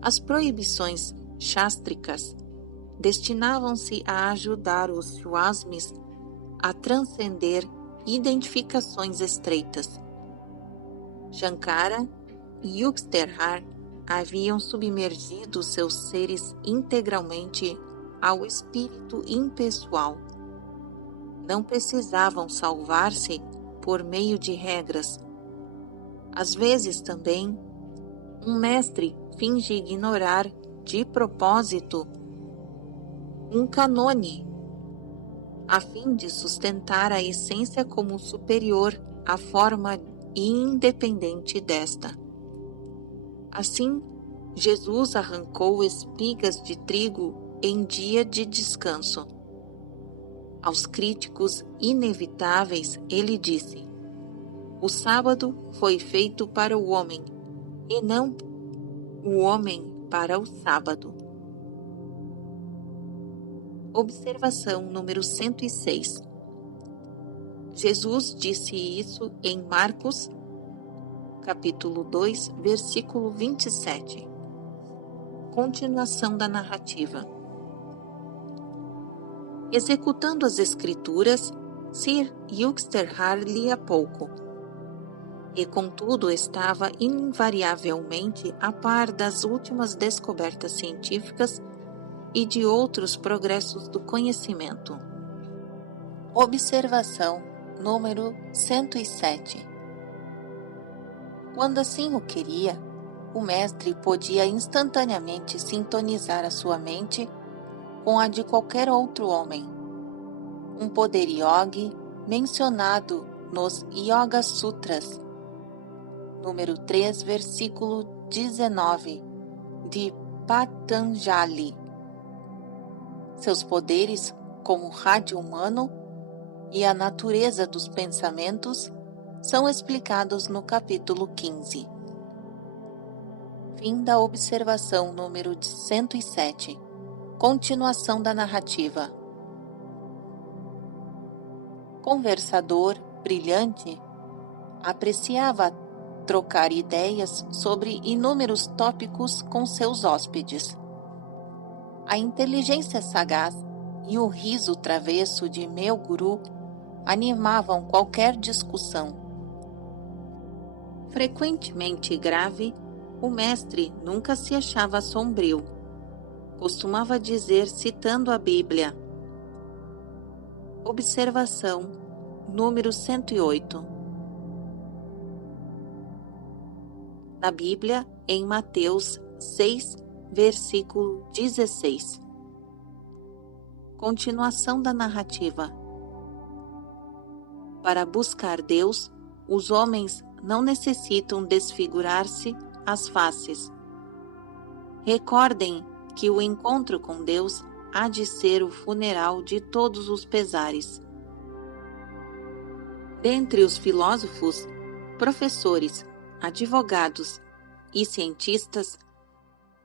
As proibições chástricas destinavam-se a ajudar os swasmis a transcender identificações estreitas. Shankara e Yuxterhar haviam submergido seus seres integralmente ao espírito impessoal. Não precisavam salvar-se por meio de regras. Às vezes também, um mestre finge ignorar de propósito um cânone, a fim de sustentar a essência como superior à forma independente desta. Assim, Jesus arrancou espigas de trigo em dia de descanso. Aos críticos inevitáveis, ele disse: o sábado foi feito para o homem, e não o homem para o sábado. Observação número 106. Jesus disse isso em Marcos, capítulo 2, versículo 27. Continuação da narrativa. Executando as escrituras, Sir Yuxterhar lia pouco, e contudo estava invariavelmente a par das últimas descobertas científicas e de outros progressos do conhecimento. Observação número 107. Quando assim o queria, o mestre podia instantaneamente sintonizar a sua mente com a de qualquer outro homem. Um poder yogi mencionado nos Yoga Sutras, número 3, versículo 19, de Patanjali. Seus poderes, como o rádio humano e a natureza dos pensamentos, são explicados no capítulo 15. Fim da observação número 107. Continuação da narrativa. Conversador brilhante, apreciava trocar ideias sobre inúmeros tópicos com seus hóspedes. A inteligência sagaz e o riso travesso de meu guru animavam qualquer discussão. Frequentemente grave, o mestre nunca se achava sombrio. Costumava dizer, citando a Bíblia. Observação número 108. Na Bíblia, em Mateus 6, versículo 16. Continuação da narrativa. Para buscar Deus, os homens não necessitam desfigurar-se as faces. Recordem que o encontro com Deus há de ser o funeral de todos os pesares. Dentre os filósofos, professores, advogados e cientistas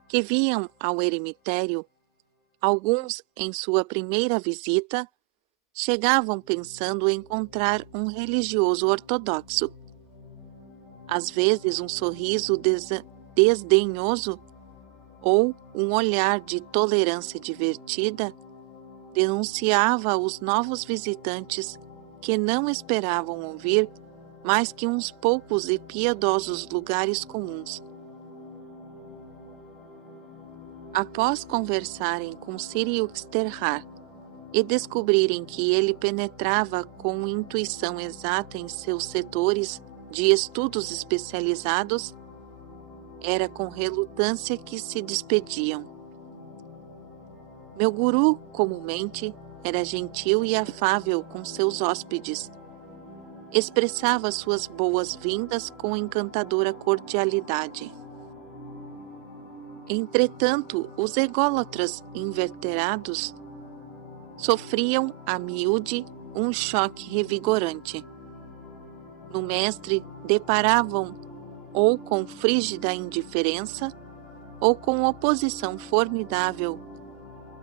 que vinham ao eremitério, alguns em sua primeira visita chegavam pensando encontrar um religioso ortodoxo. Às vezes um sorriso desdenhoso ou um olhar de tolerância divertida denunciava os novos visitantes que não esperavam ouvir mais que uns poucos e piedosos lugares comuns. Após conversarem com Sir Yuxterhar e descobrirem que ele penetrava com intuição exata em seus setores, de estudos especializados, era com relutância que se despediam. Meu guru, comumente, era gentil e afável com seus hóspedes. Expressava suas boas-vindas com encantadora cordialidade. Entretanto, os ególatras inveterados sofriam a miúde um choque revigorante. No mestre deparavam ou com frígida indiferença ou com oposição formidável,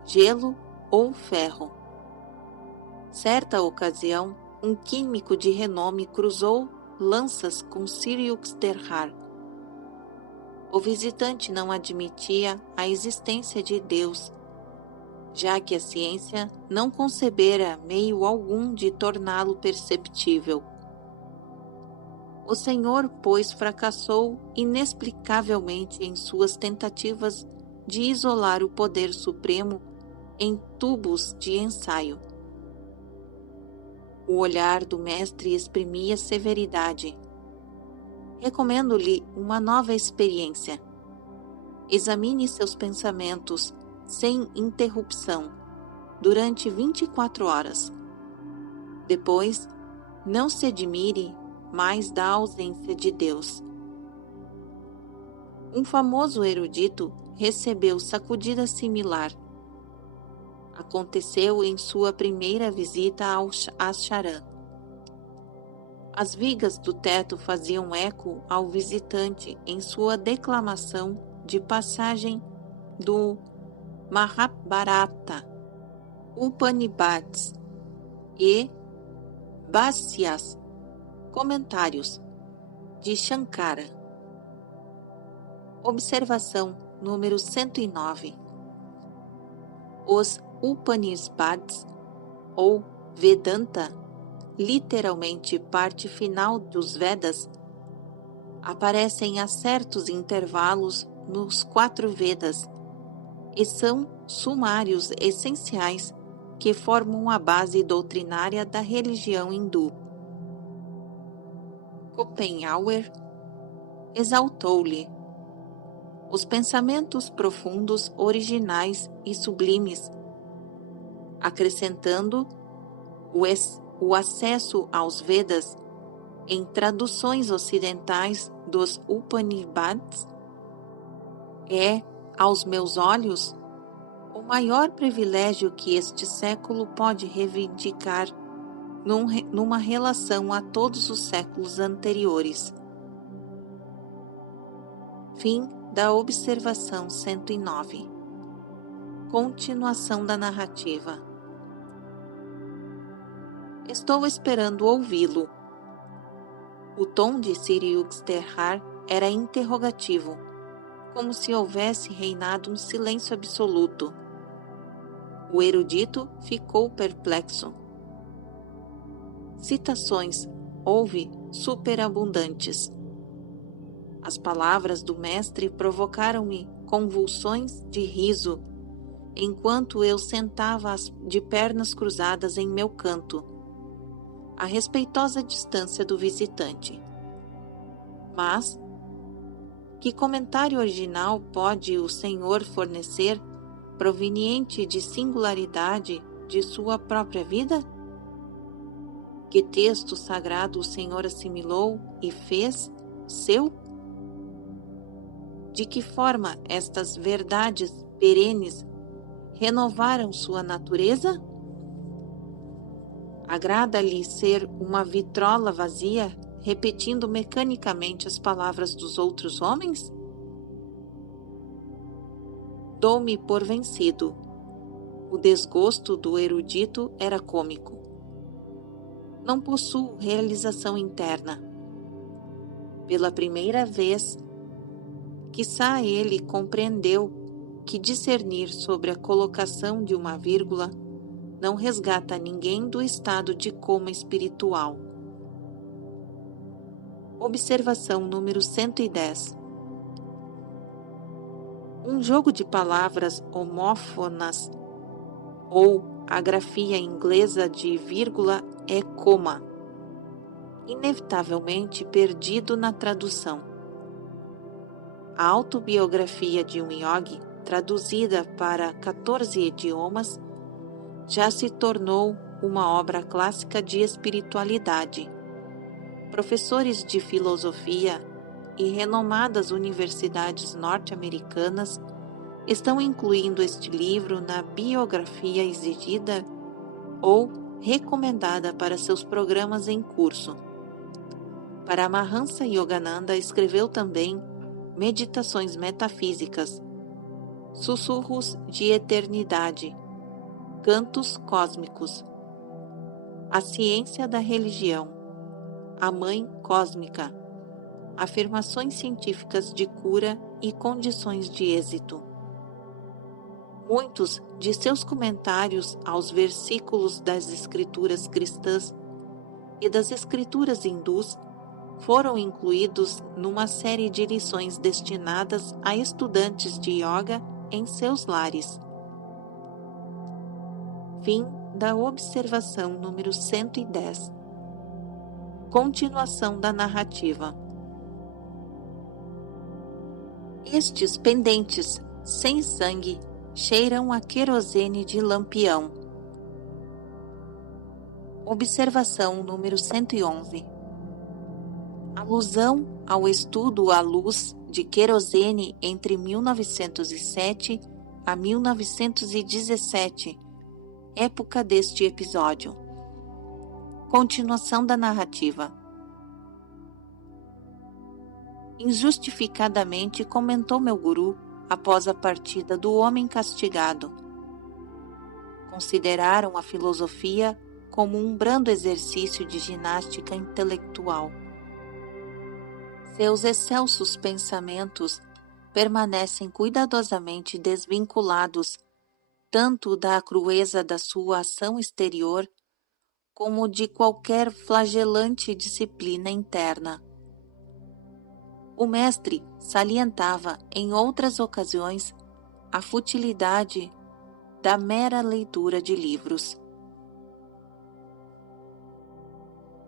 gelo ou ferro. Certa ocasião, um químico de renome cruzou lanças com Siriusdhar. O visitante não admitia a existência de Deus, já que a ciência não concebera meio algum de torná-lo perceptível. O Senhor, pois, fracassou inexplicavelmente em suas tentativas de isolar o poder supremo em tubos de ensaio. O olhar do mestre exprimia severidade. Recomendo-lhe uma nova experiência. Examine seus pensamentos sem interrupção durante 24 horas. Depois, não se admire mais da ausência de Deus. Um famoso erudito recebeu sacudida similar. Aconteceu em sua primeira visita a Charan. As vigas do teto faziam eco ao visitante em sua declamação de passagem do Mahabharata, Upanishads e Bhasyas, comentários de Shankara. Observação número 109. Os Upanishads, ou Vedanta, literalmente parte final dos Vedas, aparecem a certos intervalos nos 4 Vedas e são sumários essenciais que formam a base doutrinária da religião hindu. Schopenhauer exaltou-lhe os pensamentos profundos, originais e sublimes, acrescentando o acesso aos Vedas em traduções ocidentais dos Upanishads é, aos meus olhos, o maior privilégio que este século pode reivindicar numa relação a todos os séculos anteriores. Fim da observação 109. Continuação da narrativa. Estou esperando ouvi-lo. O tom de Siriusdhar era interrogativo, como se houvesse reinado um silêncio absoluto. O erudito ficou perplexo. Citações houve superabundantes. As palavras do mestre provocaram-me convulsões de riso, enquanto eu sentava de pernas cruzadas em meu canto, à respeitosa distância do visitante. Mas, que comentário original pode o Senhor fornecer, proveniente de singularidade de sua própria vida? Que texto sagrado o Senhor assimilou e fez seu? De que forma estas verdades perenes renovaram sua natureza? Agrada-lhe ser uma vitrola vazia, repetindo mecanicamente as palavras dos outros homens? Dou-me por vencido. O desgosto do erudito era cômico. Não possuo realização interna. Pela primeira vez, quiçá ele compreendeu que discernir sobre a colocação de uma vírgula não resgata ninguém do estado de coma espiritual. Observação número 110. Um jogo de palavras homófonas, ou a grafia inglesa de vírgula, é coma. inevitavelmente perdido na tradução. A autobiografia de um yogi, traduzida para 14 idiomas, já se tornou uma obra clássica de espiritualidade. Professores de filosofia e renomadas universidades norte-americanas estão incluindo este livro na biografia exigida ou recomendada para seus programas em curso. Paramahansa Yogananda escreveu também Meditações Metafísicas, Sussurros de Eternidade, Cantos Cósmicos, A Ciência da Religião, A Mãe Cósmica, Afirmações Científicas de Cura e Condições de Êxito. Muitos de seus comentários aos versículos das escrituras cristãs e das escrituras hindus foram incluídos numa série de lições destinadas a estudantes de yoga em seus lares. Fim da observação número 110. Continuação da narrativa. Estes pendentes, sem sangue, cheiram a querosene de lampião. Observação número 111. Alusão ao estudo à luz de querosene entre 1907 a 1917, época deste episódio. Continuação da narrativa. Injustificadamente comentou meu guru após a partida do homem castigado. Consideraram a filosofia como um brando exercício de ginástica intelectual. Seus excelsos pensamentos permanecem cuidadosamente desvinculados tanto da crueza da sua ação exterior como de qualquer flagelante disciplina interna. O mestre salientava em outras ocasiões a futilidade da mera leitura de livros.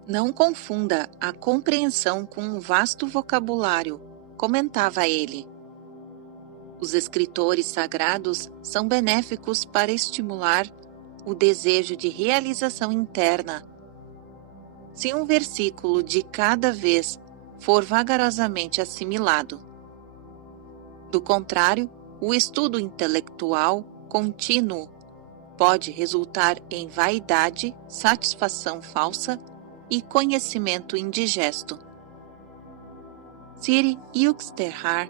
Não confunda a compreensão com um vasto vocabulário, comentava ele. Os escritores sagrados são benéficos para estimular o desejo de realização interna. Se um versículo de cada vez for vagarosamente assimilado. Do contrário, o estudo intelectual contínuo pode resultar em vaidade, satisfação falsa e conhecimento indigesto. Sri Yukteswar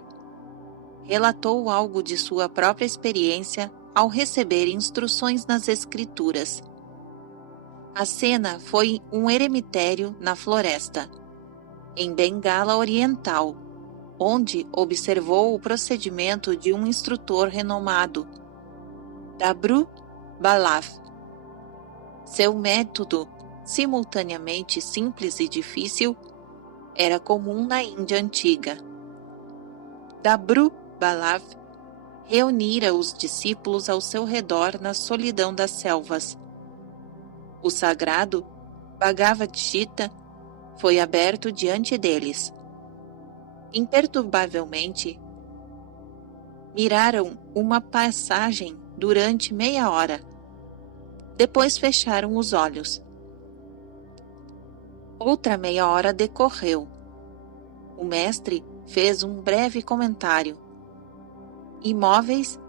relatou algo de sua própria experiência ao receber instruções nas Escrituras. A cena foi um eremitério na floresta, em Bengala Oriental, onde observou o procedimento de um instrutor renomado, Dabru Balav. Seu método, simultaneamente simples e difícil, era comum na Índia antiga. Dabru Balav reunira os discípulos ao seu redor na solidão das selvas. O sagrado Bhagavad Gita foi aberto diante deles. Imperturbavelmente, miraram uma passagem durante meia hora. Depois fecharam os olhos. Outra meia hora decorreu. O mestre fez um breve comentário. Imóveis,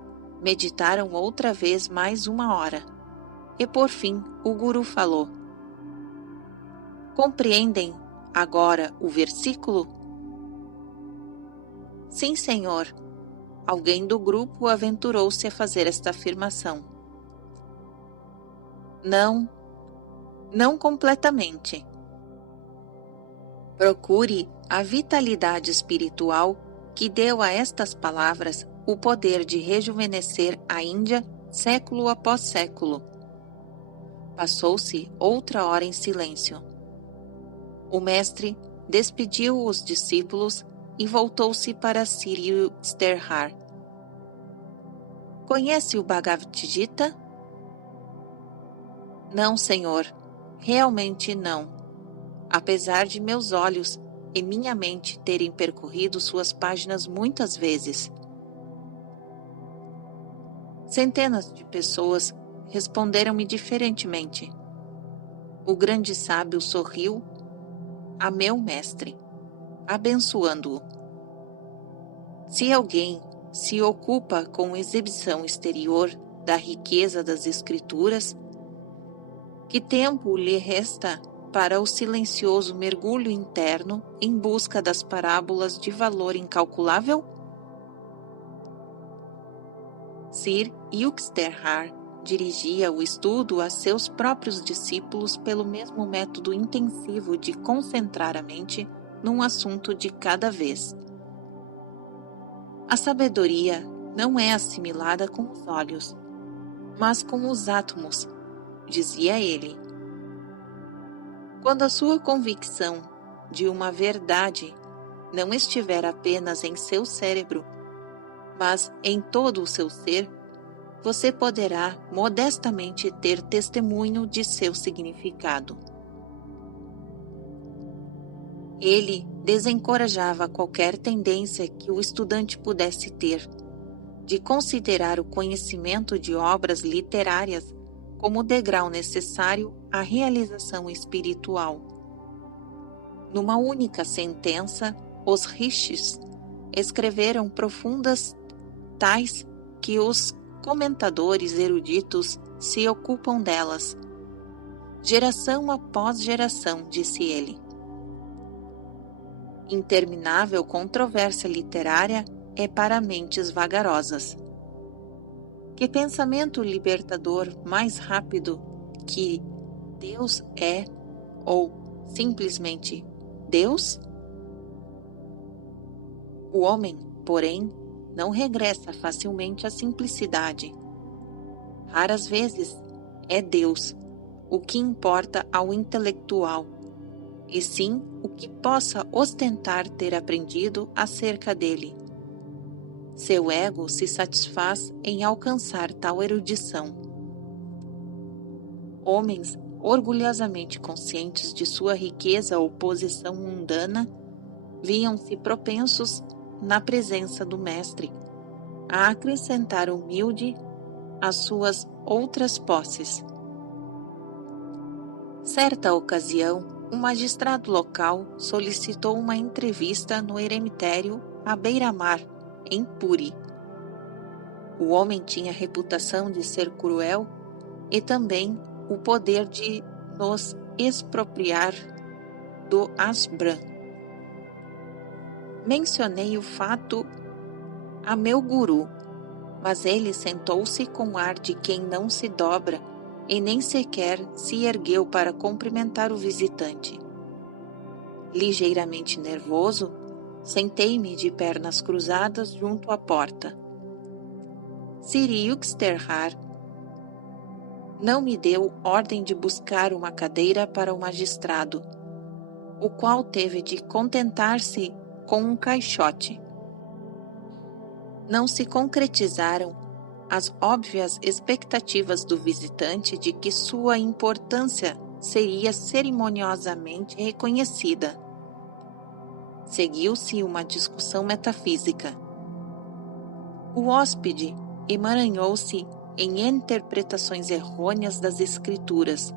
meditaram outra vez mais uma hora. E por fim, o guru falou: Compreendem agora o versículo? Sim, senhor. Alguém do grupo aventurou-se a fazer esta afirmação. Não completamente. Procure a vitalidade espiritual que deu a estas palavras o poder de rejuvenescer a Índia século após século. Passou-se outra hora em silêncio. O mestre despediu os discípulos e voltou-se para Sri Yukteswar. Conhece o Bhagavad Gita? Não, senhor, realmente não. apesar de meus olhos e minha mente terem percorrido suas páginas muitas vezes. Centenas de pessoas responderam-me diferentemente. O grande sábio sorriu a meu mestre, abençoando-o. Se alguém se ocupa com exibição exterior da riqueza das Escrituras, que tempo lhe resta para o silencioso mergulho interno em busca das parábolas de valor incalculável? Sir Yuxterhar dirigia o estudo a seus próprios discípulos pelo mesmo método intensivo de concentrar a mente num assunto de cada vez. A sabedoria não é assimilada com os olhos, mas com os átomos, dizia ele. Quando a sua convicção de uma verdade não estiver apenas em seu cérebro, mas em todo o seu ser, você poderá modestamente ter testemunho de seu significado. Ele desencorajava qualquer tendência que o estudante pudesse ter de considerar o conhecimento de obras literárias como degrau necessário à realização espiritual. Numa única sentença, os rishis escreveram profundas tais que os comentadores eruditos se ocupam delas. Geração após geração, disse ele. Interminável controvérsia literária é para mentes vagarosas. Que pensamento libertador mais rápido que Deus é ou simplesmente Deus? O homem, porém, não regressa facilmente à simplicidade. Raras vezes é Deus o que importa ao intelectual, e sim o que possa ostentar ter aprendido acerca dele. Seu ego se satisfaz em alcançar tal erudição. Homens orgulhosamente conscientes de sua riqueza ou posição mundana viam-se propensos, na presença do mestre, a acrescentar humilde às suas outras posses. Certa ocasião, um magistrado local solicitou uma entrevista no eremitério à beira-mar, em Puri. O homem tinha reputação de ser cruel e também o poder de nos expropriar do Asbran. Mencionei o fato a meu guru, mas ele sentou-se com ar de quem não se dobra e nem sequer se ergueu para cumprimentar o visitante. Ligeiramente nervoso, sentei-me de pernas cruzadas junto à porta. Sir Yuxterhar não me deu ordem de buscar uma cadeira para o magistrado, o qual teve de contentar-se com um caixote. Não se concretizaram as óbvias expectativas do visitante de que sua importância seria cerimoniosamente reconhecida. Seguiu-se uma discussão metafísica. O hóspede emaranhou-se em interpretações errôneas das Escrituras.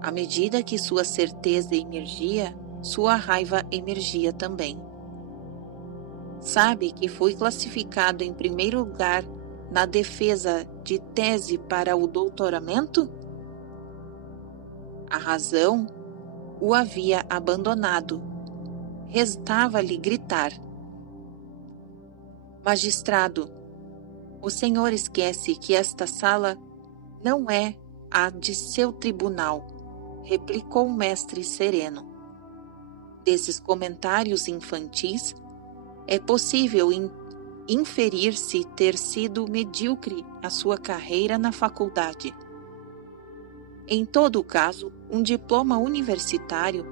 À medida que sua certeza emergia, sua raiva emergia também. Sabe que fui classificado em primeiro lugar na defesa de tese para o doutoramento? A razão o havia abandonado. Restava-lhe gritar: Magistrado, o senhor esquece que esta sala não é a de seu tribunal, replicou o mestre sereno. Desses comentários infantis, é possível inferir-se ter sido medíocre a sua carreira na faculdade. Em todo caso, um diploma universitário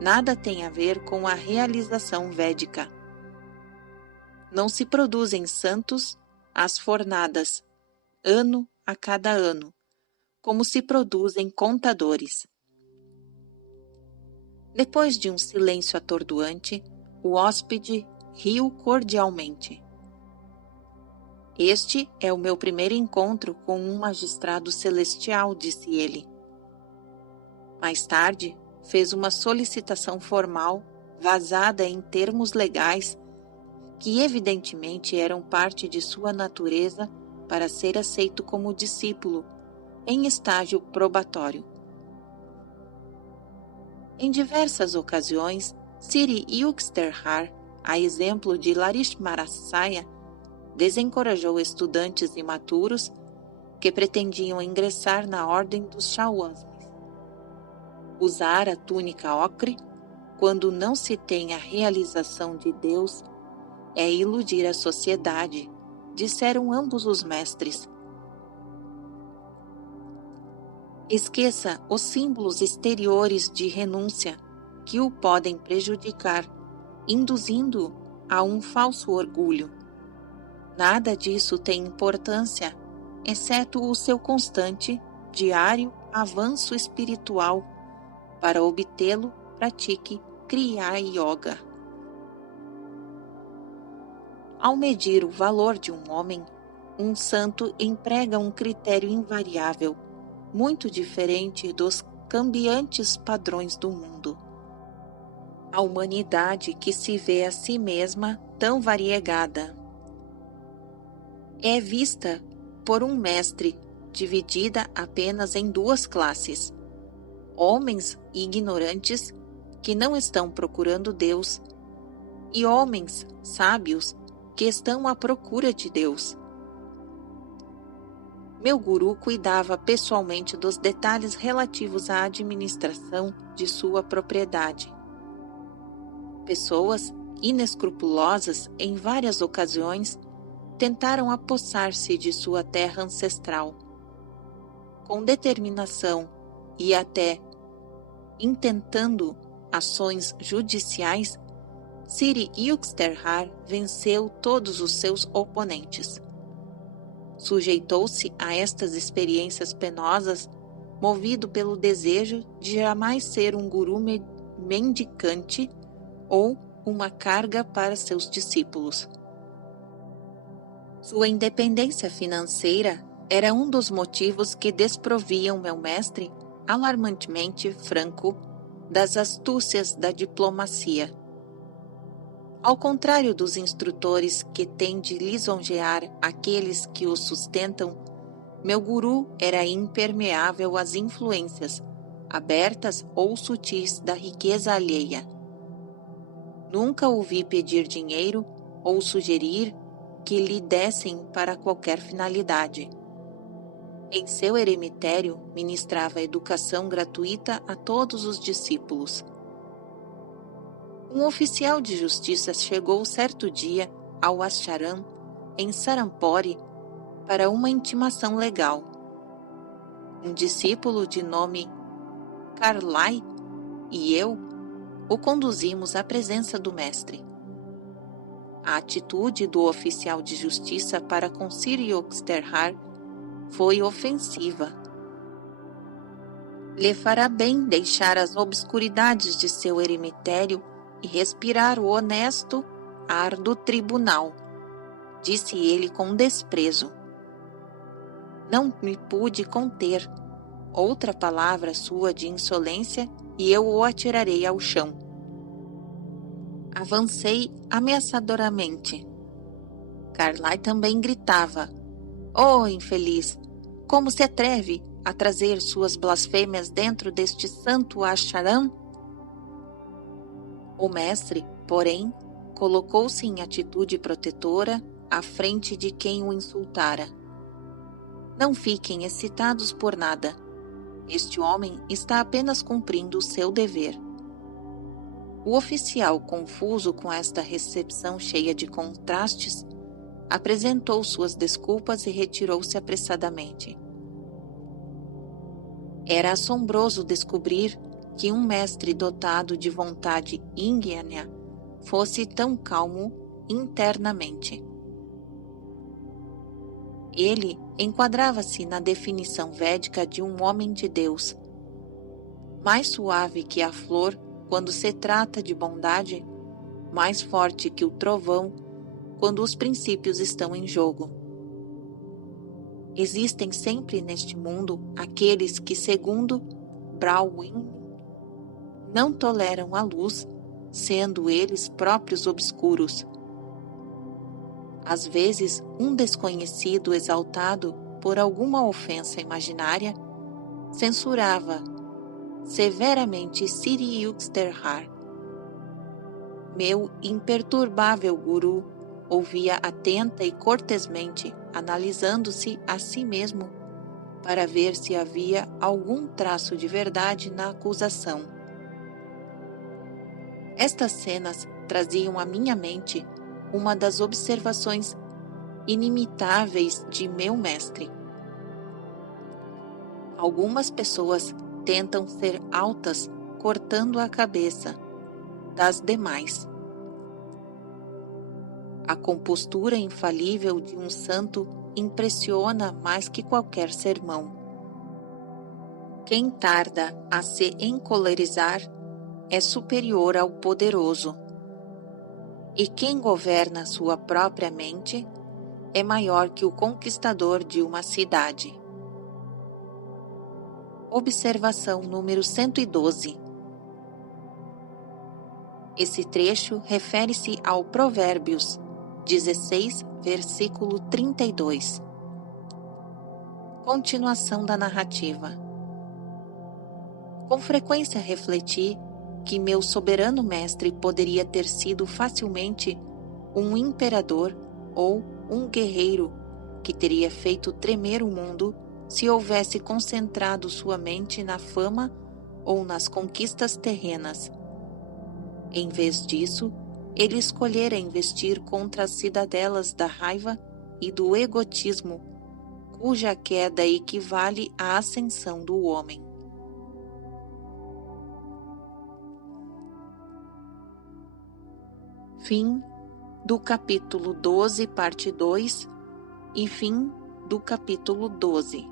nada tem a ver com a realização védica. Não se produzem santos às fornadas, ano a cada ano, como se produzem contadores. Depois de um silêncio atordoante, o hóspede riu cordialmente. Este é o meu primeiro encontro com um magistrado celestial, disse ele. Mais tarde, fez uma solicitação formal, vazada em termos legais, que evidentemente eram parte de sua natureza para ser aceito como discípulo, em estágio probatório. Em diversas ocasiões, Siri Yuxterhar, a exemplo de Larishmarasaya, desencorajou estudantes imaturos que pretendiam ingressar na ordem dos Shawasmis. Usar a túnica ocre, quando não se tem a realização de Deus, é iludir a sociedade, disseram ambos os mestres. Esqueça os símbolos exteriores de renúncia que o podem prejudicar, induzindo-o a um falso orgulho. Nada disso tem importância, exceto o seu constante, diário avanço espiritual. Para obtê-lo, pratique Kriya Yoga. Ao medir o valor de um homem, um santo emprega um critério invariável, muito diferente dos cambiantes padrões do mundo. A humanidade que se vê a si mesma tão variegada é vista por um mestre dividida apenas em duas classes: homens ignorantes que não estão procurando Deus e homens sábios que estão à procura de Deus. Meu guru cuidava pessoalmente dos detalhes relativos à administração de sua propriedade. Pessoas inescrupulosas, em várias ocasiões, tentaram apossar-se de sua terra ancestral. Com determinação e até intentando ações judiciais, Siri Yuxterhar venceu todos os seus oponentes. Sujeitou-se a estas experiências penosas, movido pelo desejo de jamais ser um guru mendicante ou uma carga para seus discípulos. Sua independência financeira era um dos motivos que desproviam meu mestre, alarmantemente franco, das astúcias da diplomacia. Ao contrário dos instrutores que têm de lisonjear aqueles que os sustentam, meu guru era impermeável às influências, abertas ou sutis, da riqueza alheia. Nunca o vi pedir dinheiro ou sugerir que lhe dessem para qualquer finalidade. Em seu eremitério, ministrava educação gratuita a todos os discípulos. Um oficial de justiça chegou certo dia ao ashram em Sarampore para uma intimação legal. Um discípulo de nome Karlai e eu o conduzimos à presença do mestre. A atitude do oficial de justiça para com Siri Yuxterhar foi ofensiva. Lhe fará bem deixar as obscuridades de seu eremitério e respirar o honesto ar do tribunal, disse ele com desprezo. Não me pude conter. Outra palavra sua de insolência e eu o atirarei ao chão. Avancei ameaçadoramente. Karlai também gritava: "Oh, infeliz! Como se atreve a trazer suas blasfêmias dentro deste santo ashram?" O mestre, porém, colocou-se em atitude protetora à frente de quem o insultara. Não fiquem excitados por nada. Este homem está apenas cumprindo o seu dever. O oficial, confuso com esta recepção cheia de contrastes, apresentou suas desculpas e retirou-se apressadamente. Era assombroso descobrir que um mestre dotado de vontade ígnea fosse tão calmo internamente. Ele enquadrava-se na definição védica de um homem de Deus. Mais suave que a flor, quando se trata de bondade, mais forte que o trovão quando os princípios estão em jogo. Existem sempre neste mundo aqueles que, segundo Baldwin, não toleram a luz, sendo eles próprios obscuros. Às vezes, um desconhecido exaltado por alguma ofensa imaginária censurava severamente Sri Yukteswar. Meu imperturbável guru ouvia atenta e cortesmente, analisando-se a si mesmo para ver se havia algum traço de verdade na acusação. Estas cenas traziam à minha mente uma das observações inimitáveis de meu mestre. Algumas pessoas tentam ser altas cortando a cabeça das demais. A compostura infalível de um santo impressiona mais que qualquer sermão. Quem tarda a se encolerizar é superior ao poderoso, e quem governa sua própria mente é maior que o conquistador de uma cidade. Observação número 112. Esse trecho refere-se ao Provérbios 16, versículo 32. Continuação da narrativa. Com frequência refleti que meu soberano mestre poderia ter sido facilmente um imperador ou um guerreiro que teria feito tremer o mundo se houvesse concentrado sua mente na fama ou nas conquistas terrenas. Em vez disso, ele escolhera investir contra as cidadelas da raiva e do egotismo, cuja queda equivale à ascensão do homem. Fim do capítulo 12, parte 2, e fim do capítulo 12.